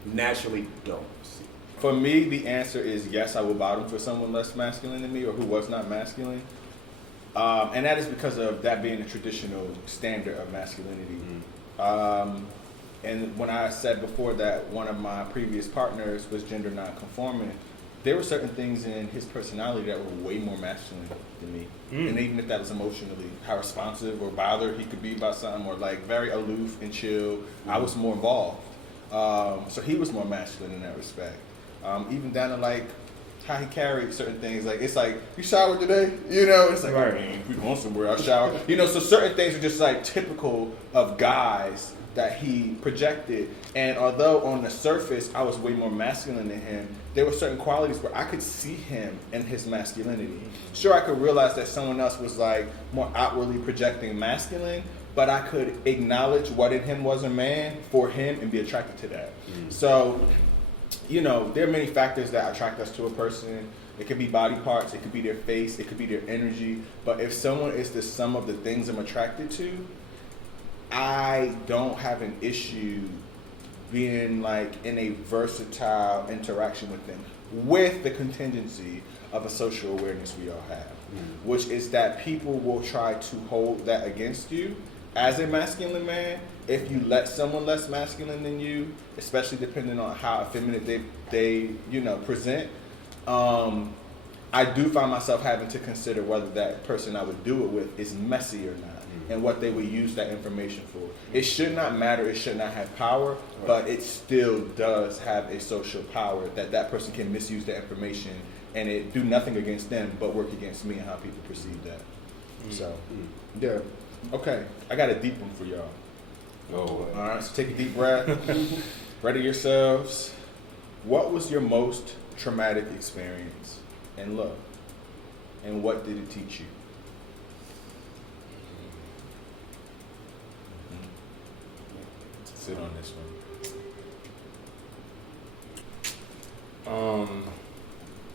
naturally don't see. For me, the answer is yes, I will bottom for someone less masculine than me or who was not masculine. And that is because of that being a traditional standard of masculinity. And when I said before that one of my previous partners was gender non-conforming, there were certain things in his personality that were way more masculine than me. And even if that was emotionally, how responsive or bothered he could be by something, or like very aloof and chill, I was more involved. So he was more masculine in that respect. Even down to like how he carried certain things. Like, it's like, you showered today? You know, it's like, Right. I mean, we going somewhere, I shower. You know, so certain things are just like typical of guys that he projected. And although on the surface I was way more masculine than him, there were certain qualities where I could see him in his masculinity. Sure, I could realize that someone else was like more outwardly projecting masculine, but I could acknowledge what in him was a man for him and be attracted to that. So, you know, there are many factors that attract us to a person. It could be body parts, it could be their face, it could be their energy. But if someone is the sum of the things I'm attracted to, I don't have an issue being like in a versatile interaction with them, with the contingency of a social awareness we all have, which is that people will try to hold that against you as a masculine man. If you let someone less masculine than you, especially depending on how effeminate they you know, present, I do find myself having to consider whether that person I would do it with is messy or not, and what they would use that information for. It should not matter, it should not have power, but it still does have a social power that that person can misuse that information and it do nothing against them but work against me and how people perceive that. So, yeah. Okay, I got a deep one for y'all. Oh, All right, so take a deep breath. Ready yourselves. What was your most traumatic experience in love? And what did it teach you? Sit on this one.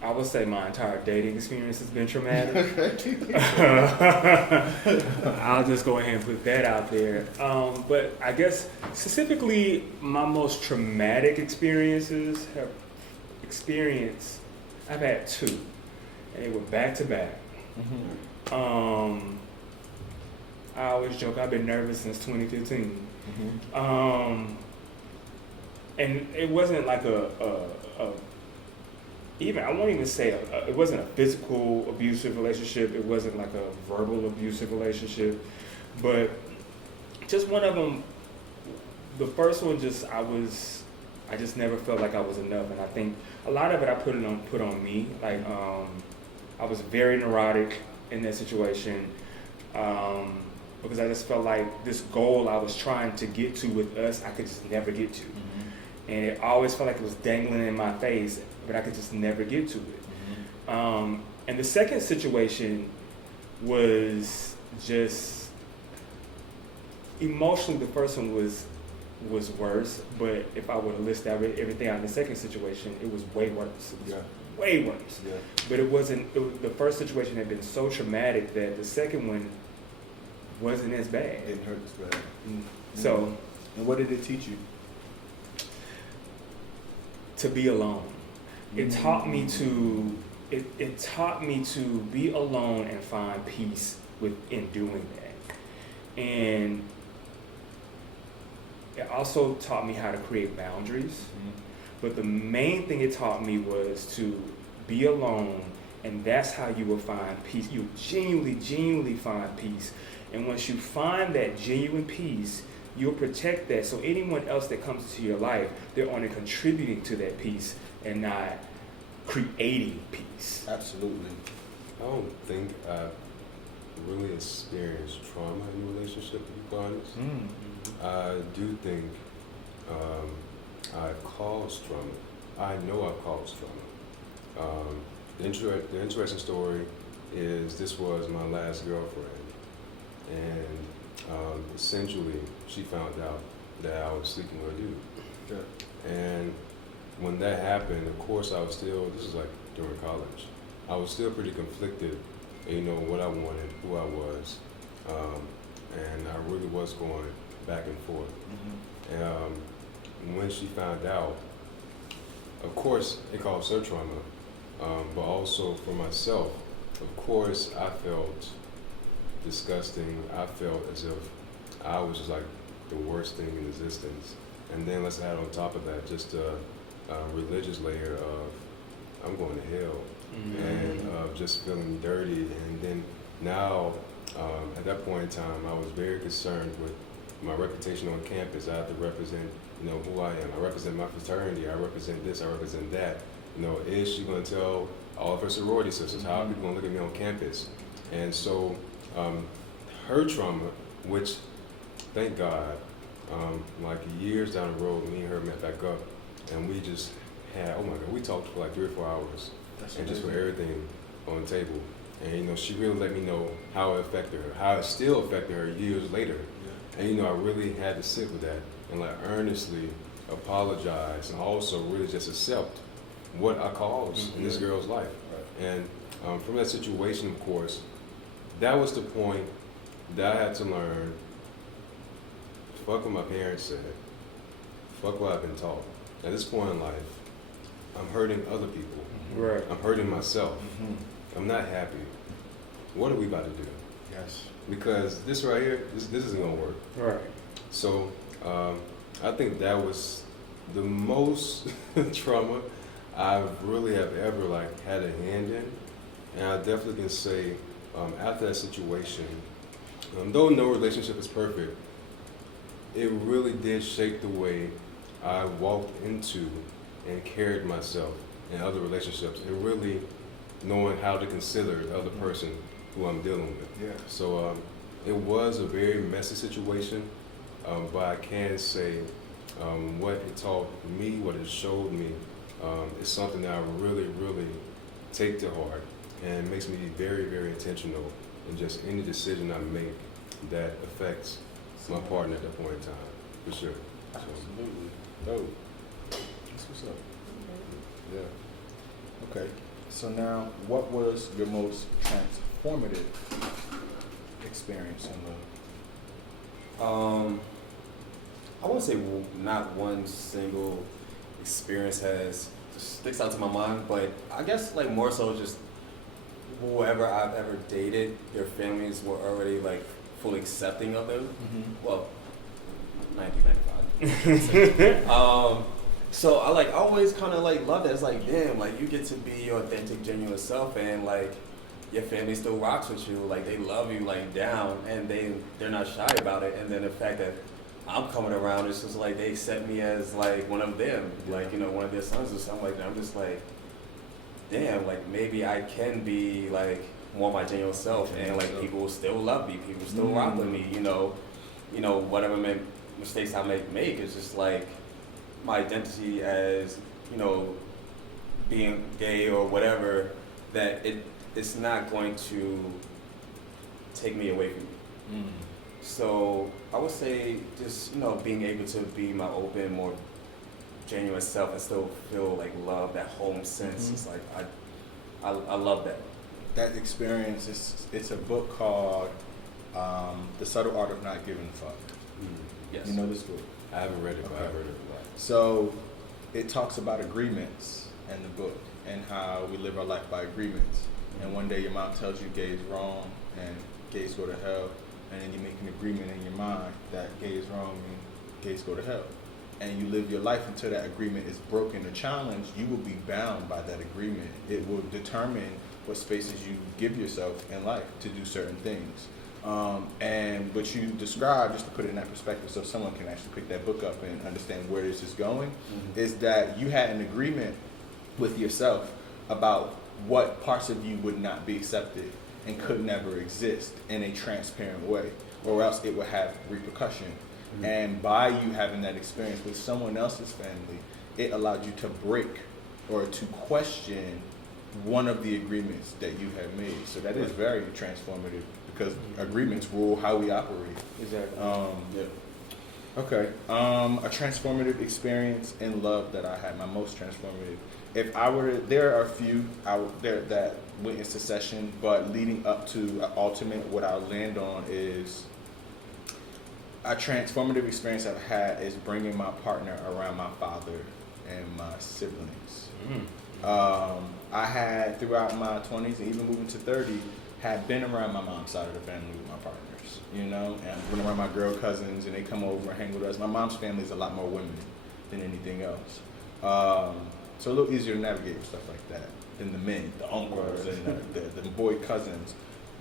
I would say my entire dating experience has been traumatic. I'll just go ahead and put that out there. But I guess specifically my most traumatic I've had two, and they were back to back. I always joke I've been nervous since 2015. And it wasn't like I won't even say it wasn't a physical abusive relationship. It wasn't like a verbal abusive relationship, but just one of them. The first one, I just never felt like I was enough, and I think a lot of it I put on me. Like I was very neurotic in that situation because I just felt like this goal I was trying to get to with us, I could just never get to, and it always felt like it was dangling in my face, but I could just never get to it. And the second situation was just emotionally, the first one was worse, but if I were to list everything out in the second situation, it was way worse. It was way worse. Yeah. But the first situation had been so traumatic that the second one wasn't as bad. It didn't hurt as bad. So, and what did it teach you? To be alone. It taught me to be alone and find peace in doing that. And it also taught me how to create boundaries. But the main thing it taught me was to be alone, and that's how you will find peace. You genuinely find peace. And once you find that genuine peace, you'll protect that. So anyone else that comes into your life, they're only contributing to that peace and not creating peace. Absolutely. I don't think I've really experienced trauma in a relationship, to be honest. I do think I've caused trauma. I know I've caused trauma. The interesting story is this was my last girlfriend, and essentially she found out that I was sleeping with a dude. Yeah. And when that happened, of course I was still, this is like during college, I was still pretty conflicted, you know, what I wanted, who I was, and I really was going back and forth. When she found out, of course it caused her trauma, but also for myself, of course I felt disgusting. I felt as if I was just like the worst thing in existence. And then let's add on top of that just a religious layer of I'm going to hell, and of just feeling dirty. And then now, at that point in time, I was very concerned with my reputation on campus. I have to represent, you know, who I am. I represent my fraternity. I represent this. I represent that. Is she going to tell all of her sorority sisters? How are people going to look at me on campus? And so her trauma, which, thank God, like years down the road, me and her met back up, and we just had, oh my God, we talked for like 3 or 4 hours, and just put everything on the table. And, she really let me know how it affected her, how it still affected her years later. Yeah. And, I really had to sit with that and like earnestly apologize and also really just accept what I caused in this girl's life. Right. And from that situation, of course, that was the point that I had to learn, fuck what my parents said, fuck what I've been taught. At this point in life, I'm hurting other people. Right. I'm hurting myself. I'm not happy. What are we about to do? Yes. Because this right here, this isn't gonna work. Right. So I think that was the most trauma I really have ever like had a hand in, and I definitely can say after that situation, though no relationship is perfect, it really did shape the way I walked into and carried myself in other relationships, and really knowing how to consider the other person who I'm dealing with. Yeah. So it was a very messy situation, but I can say what it taught me, what it showed me, is something that I really, really take to heart, and makes me very, very intentional in just any decision I make that affects my partner at that point in time, for sure. So. Absolutely. Dope. That's what's up. Yeah. Okay. So now, what was your most transformative experience in love? I won't say not one single experience sticks out to my mind, but I guess like more so just whoever I've ever dated, their families were already like fully accepting of them. Well, 1995. So I always kind of like love that. It's like, damn, like you get to be your authentic, genuine self, and like your family still rocks with you. Like they love you like down, and they're not shy about it. And then the fact that I'm coming around, it's just like they accept me as like one of them, like one of their sons or something like that. I'm just like, damn, like maybe I can be like more my genuine self, and like people will still love me, people still rock with me. Whatever mistakes I make is just like my identity as being gay or whatever, that it's not going to take me away from me. So I would say just being able to be my open, more genuine self and still feel like love, that home sense. It's like I love that. That experience, it's a book called The Subtle Art of Not Giving a Fuck. Yes. You know this book? I haven't read it, but I've heard it. So it talks about agreements in the book and how we live our life by agreements. And one day your mom tells you gay is wrong and gays go to hell, and then you make an agreement in your mind that gay is wrong and gays go to hell. And you live your life until that agreement is broken. The challenge, you will be bound by that agreement. It will determine what spaces you give yourself in life to do certain things. And what you described, just to put it in that perspective so someone can actually pick that book up and understand where this is going, is that you had an agreement with yourself about what parts of you would not be accepted and could never exist in a transparent way, or else it would have repercussion. And by you having that experience with someone else's family, it allowed you to break or to question one of the agreements that you have made. So that is very transformative, because agreements rule how we operate. Exactly. Okay. A transformative experience in love that I had, my most transformative. If I were to, there are a few out there that went in succession, but leading up to an ultimate, what I'll land on is a transformative experience I've had is bringing my partner around my father and my siblings. I had, throughout my 20s and even moving to 30, had been around my mom's side of the family with my partners, and been around my girl cousins, and they come over and hang with us. My mom's family is a lot more women than anything else. So a little easier to navigate with stuff like that than the men, the uncles, and the boy cousins.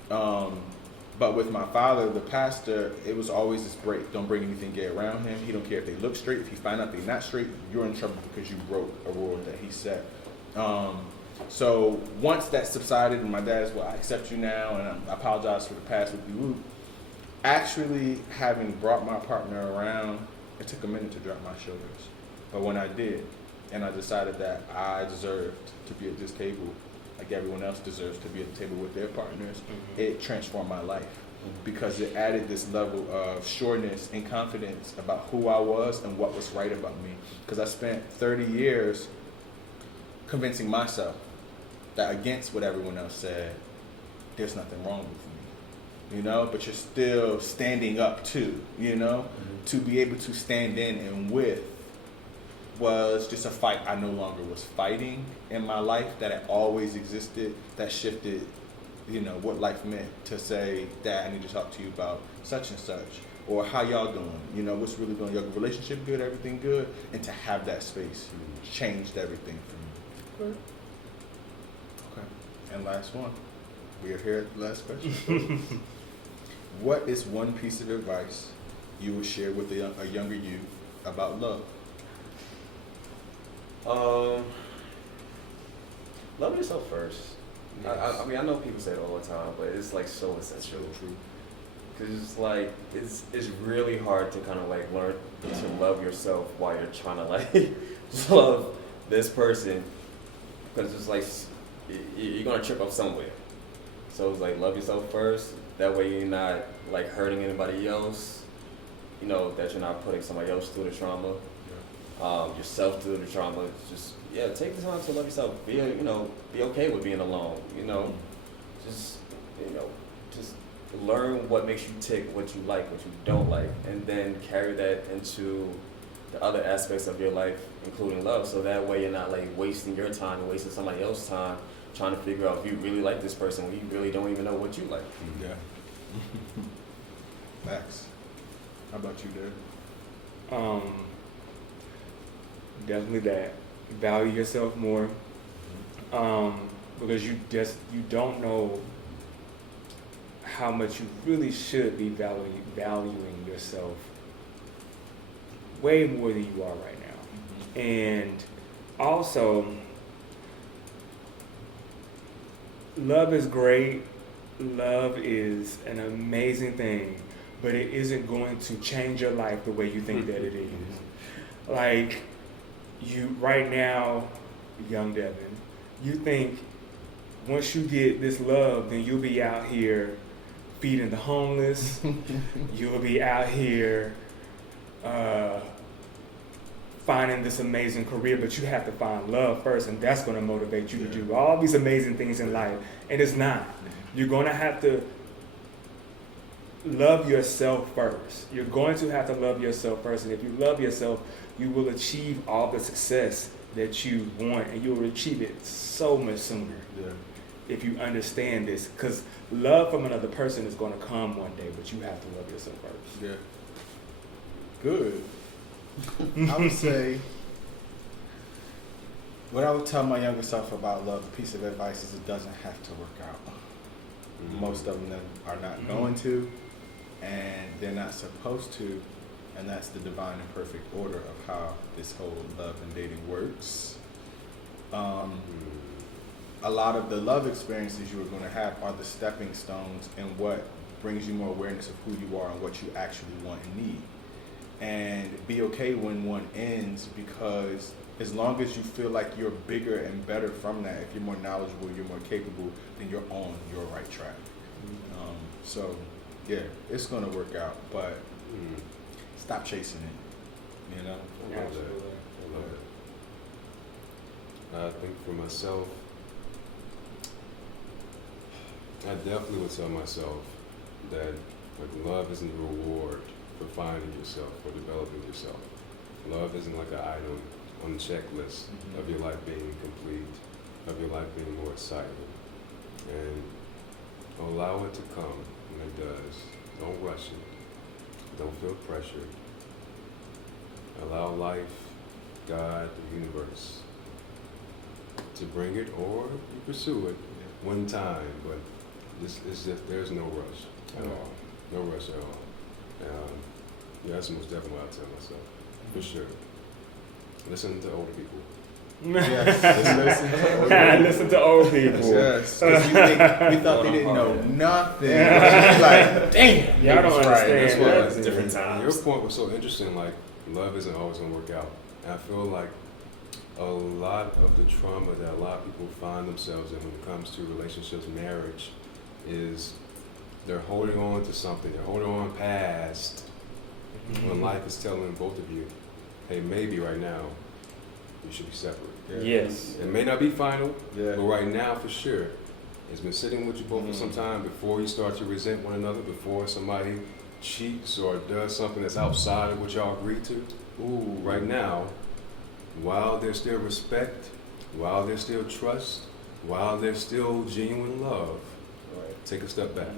But with my father, the pastor, it was always this break. Don't bring anything gay around him. He don't care if they look straight. If you find out they're not straight, you're in trouble because you broke a rule that he set. So once that subsided and my dad's, well, I accept you now and I apologize for the past with you, actually having brought my partner around, it took a minute to drop my shoulders. But when I did, and I decided that I deserved to be at this table, like everyone else deserves to be at the table with their partners, it transformed my life. Because it added this level of sureness and confidence about who I was and what was right about me. Because I spent 30 years convincing myself that against what everyone else said, there's nothing wrong with me, you know? But you're still standing up to, you know? To be able to stand in and with was just a fight I no longer was fighting in my life, that it always existed, that shifted, you know, what life meant, to say, Dad, I need to talk to you about such and such, or how y'all doing, you know, what's really going, your relationship good, everything good, and to have that space changed everything for me. Okay, and last one, we are here at the last question. What is one piece of advice you would share with a younger you about love? Love yourself first. Yes. I mean, I know people say it all the time, but it's like so essential. So true. Because it's like, it's really hard to kind of like learn to love yourself while you're trying to like love this person. Because it's like, you're going to trip up somewhere. So it's like, love yourself first. That way you're not like hurting anybody else. You know, that you're not putting somebody else through the trauma. Yourself through the trauma. Just, yeah, take the time to love yourself. Be okay with being alone. You know, just learn what makes you tick, what you like, what you don't like, and then carry that into the other aspects of your life, including love. So that way you're not like wasting your time and wasting somebody else's time trying to figure out if you really like this person when you really don't even know what you like. Yeah. Max, how about you, Derrick? Definitely that. Value yourself more. Because you don't know how much you really should be valuing yourself way more than you are right now. And also, love is great. Love is an amazing thing, but it isn't going to change your life the way you think that it is. Like, you right now, young Devin, you think once you get this love, then you'll be out here feeding the homeless. You'll be out here finding this amazing career, but you have to find love first, and that's going to motivate you to do all these amazing things in life. And it's not. You're going to have to love yourself first. You're going to have to love yourself first, and if you love yourself, you will achieve all the success that you want, and you will achieve it so much sooner. Yeah. If you understand this, because love from another person is going to come one day, but you have to love yourself first. Yeah. Good. I would say, what I would tell my younger self about love, a piece of advice is it doesn't have to work out. Most of them are not going to, and they're not supposed to, and that's the divine and perfect order of how this whole love and dating works. A lot of the love experiences you are going to have are the stepping stones and what brings you more awareness of who you are and what you actually want and need. And be okay when one ends, because as long as you feel like you're bigger and better from that, if you're more knowledgeable, you're more capable, then you're on your right track. So, yeah, it's going to work out, but stop chasing it, you know? I love that. I love it. I think for myself, I definitely would tell myself that like, love isn't a reward for finding yourself or developing yourself. Love isn't like an item on the checklist of your life being complete, of your life being more exciting. And allow it to come when it does. Don't rush it. Don't feel pressured. Allow life, God, the universe to bring it, or you pursue it one time, but this is just, there's no rush at all. No rush at all. Yeah, that's most definitely what I tell myself, for sure. Listen to older people. Yes. Listen to old people. Yes. Because we thought they didn't know nothing. Like, damn. Y'all don't understand. That's why That's different times. Your point was so interesting. Like, love isn't always gonna work out. And I feel like a lot of the trauma that a lot of people find themselves in when it comes to relationships, marriage, is they're holding on to something. They're holding on past when life is telling both of you, hey, maybe right now you should be separate. Yes. It may not be final, Yeah. but right now for sure, it's been sitting with you both for some time before you start to resent one another, before somebody cheats or does something that's outside of what y'all agreed to. Ooh, right now, while there's still respect, while there's still trust, while there's still genuine love, take a step back.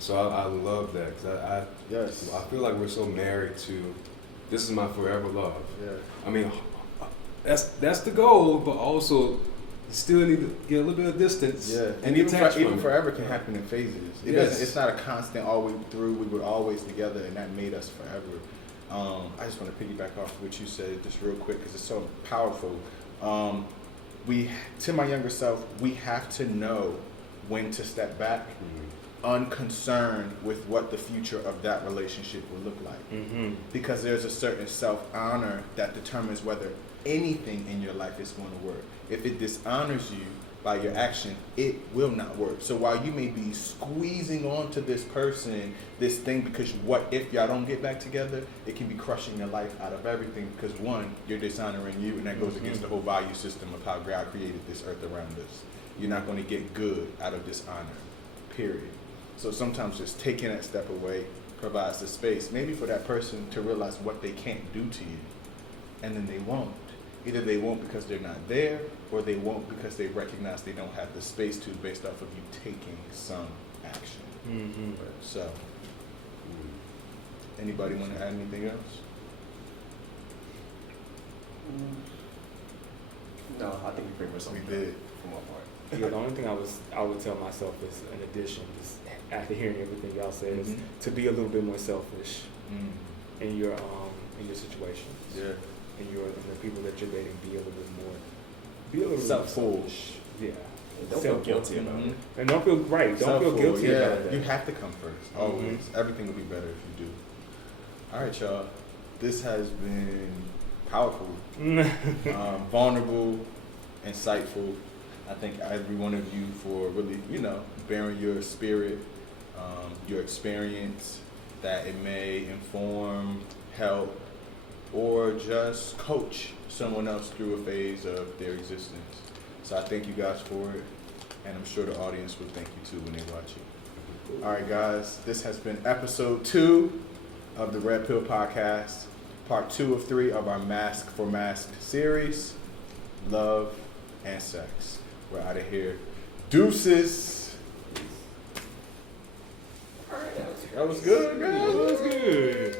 So I love that because Yes. I feel like we're so married to, this is my forever love. Yeah. I mean, that's the goal, but also you still need to get a little bit of distance. Yeah, and even forever can happen in phases. It doesn't. It's not a constant all the way through. We were always together, and that made us forever. I just want to piggyback off what you said just real quick because it's so powerful. To my younger self, we have to know when to step back, unconcerned with what the future of that relationship will look like. Because there's a certain self-honor that determines whether anything in your life is going to work. If it dishonors you by your action, it will not work. So while you may be squeezing onto this person, this thing, because what if y'all don't get back together, it can be crushing your life out of everything because one, you're dishonoring you, and that goes against the whole value system of how God created this earth around us. You're not going to get good out of dishonor, period. So sometimes just taking that step away provides the space, maybe for that person to realize what they can't do to you, and then they won't. Either they won't because they're not there, or they won't because they recognize they don't have the space to, based off of you taking some action. So, anybody want to add anything else? No, I think we pretty much We did. for my part. Yeah, the only thing I would tell myself is, in addition, is after hearing everything y'all said, is to be a little bit more selfish in your situation. Yeah. And the people that you're dating, be a little bit more Self-selfish. Yeah. Don't feel guilty about it. And don't feel Don't feel guilty about that. You have to come first. Always. Everything will be better if you do. All right, y'all. This has been powerful, vulnerable, insightful. I thank every one of you for really, bearing your spirit, your experience, that it may inform, help, or just coach someone else through a phase of their existence. So I thank you guys for it, and I'm sure the audience will thank you too when they watch it. All right, guys, this has been episode 2 of the Red Pill Podcast, part 2 of 3 of our MASC4MASKED series, Love and Sex. We're out of here. Deuces. All right, that was good, guys. That was good.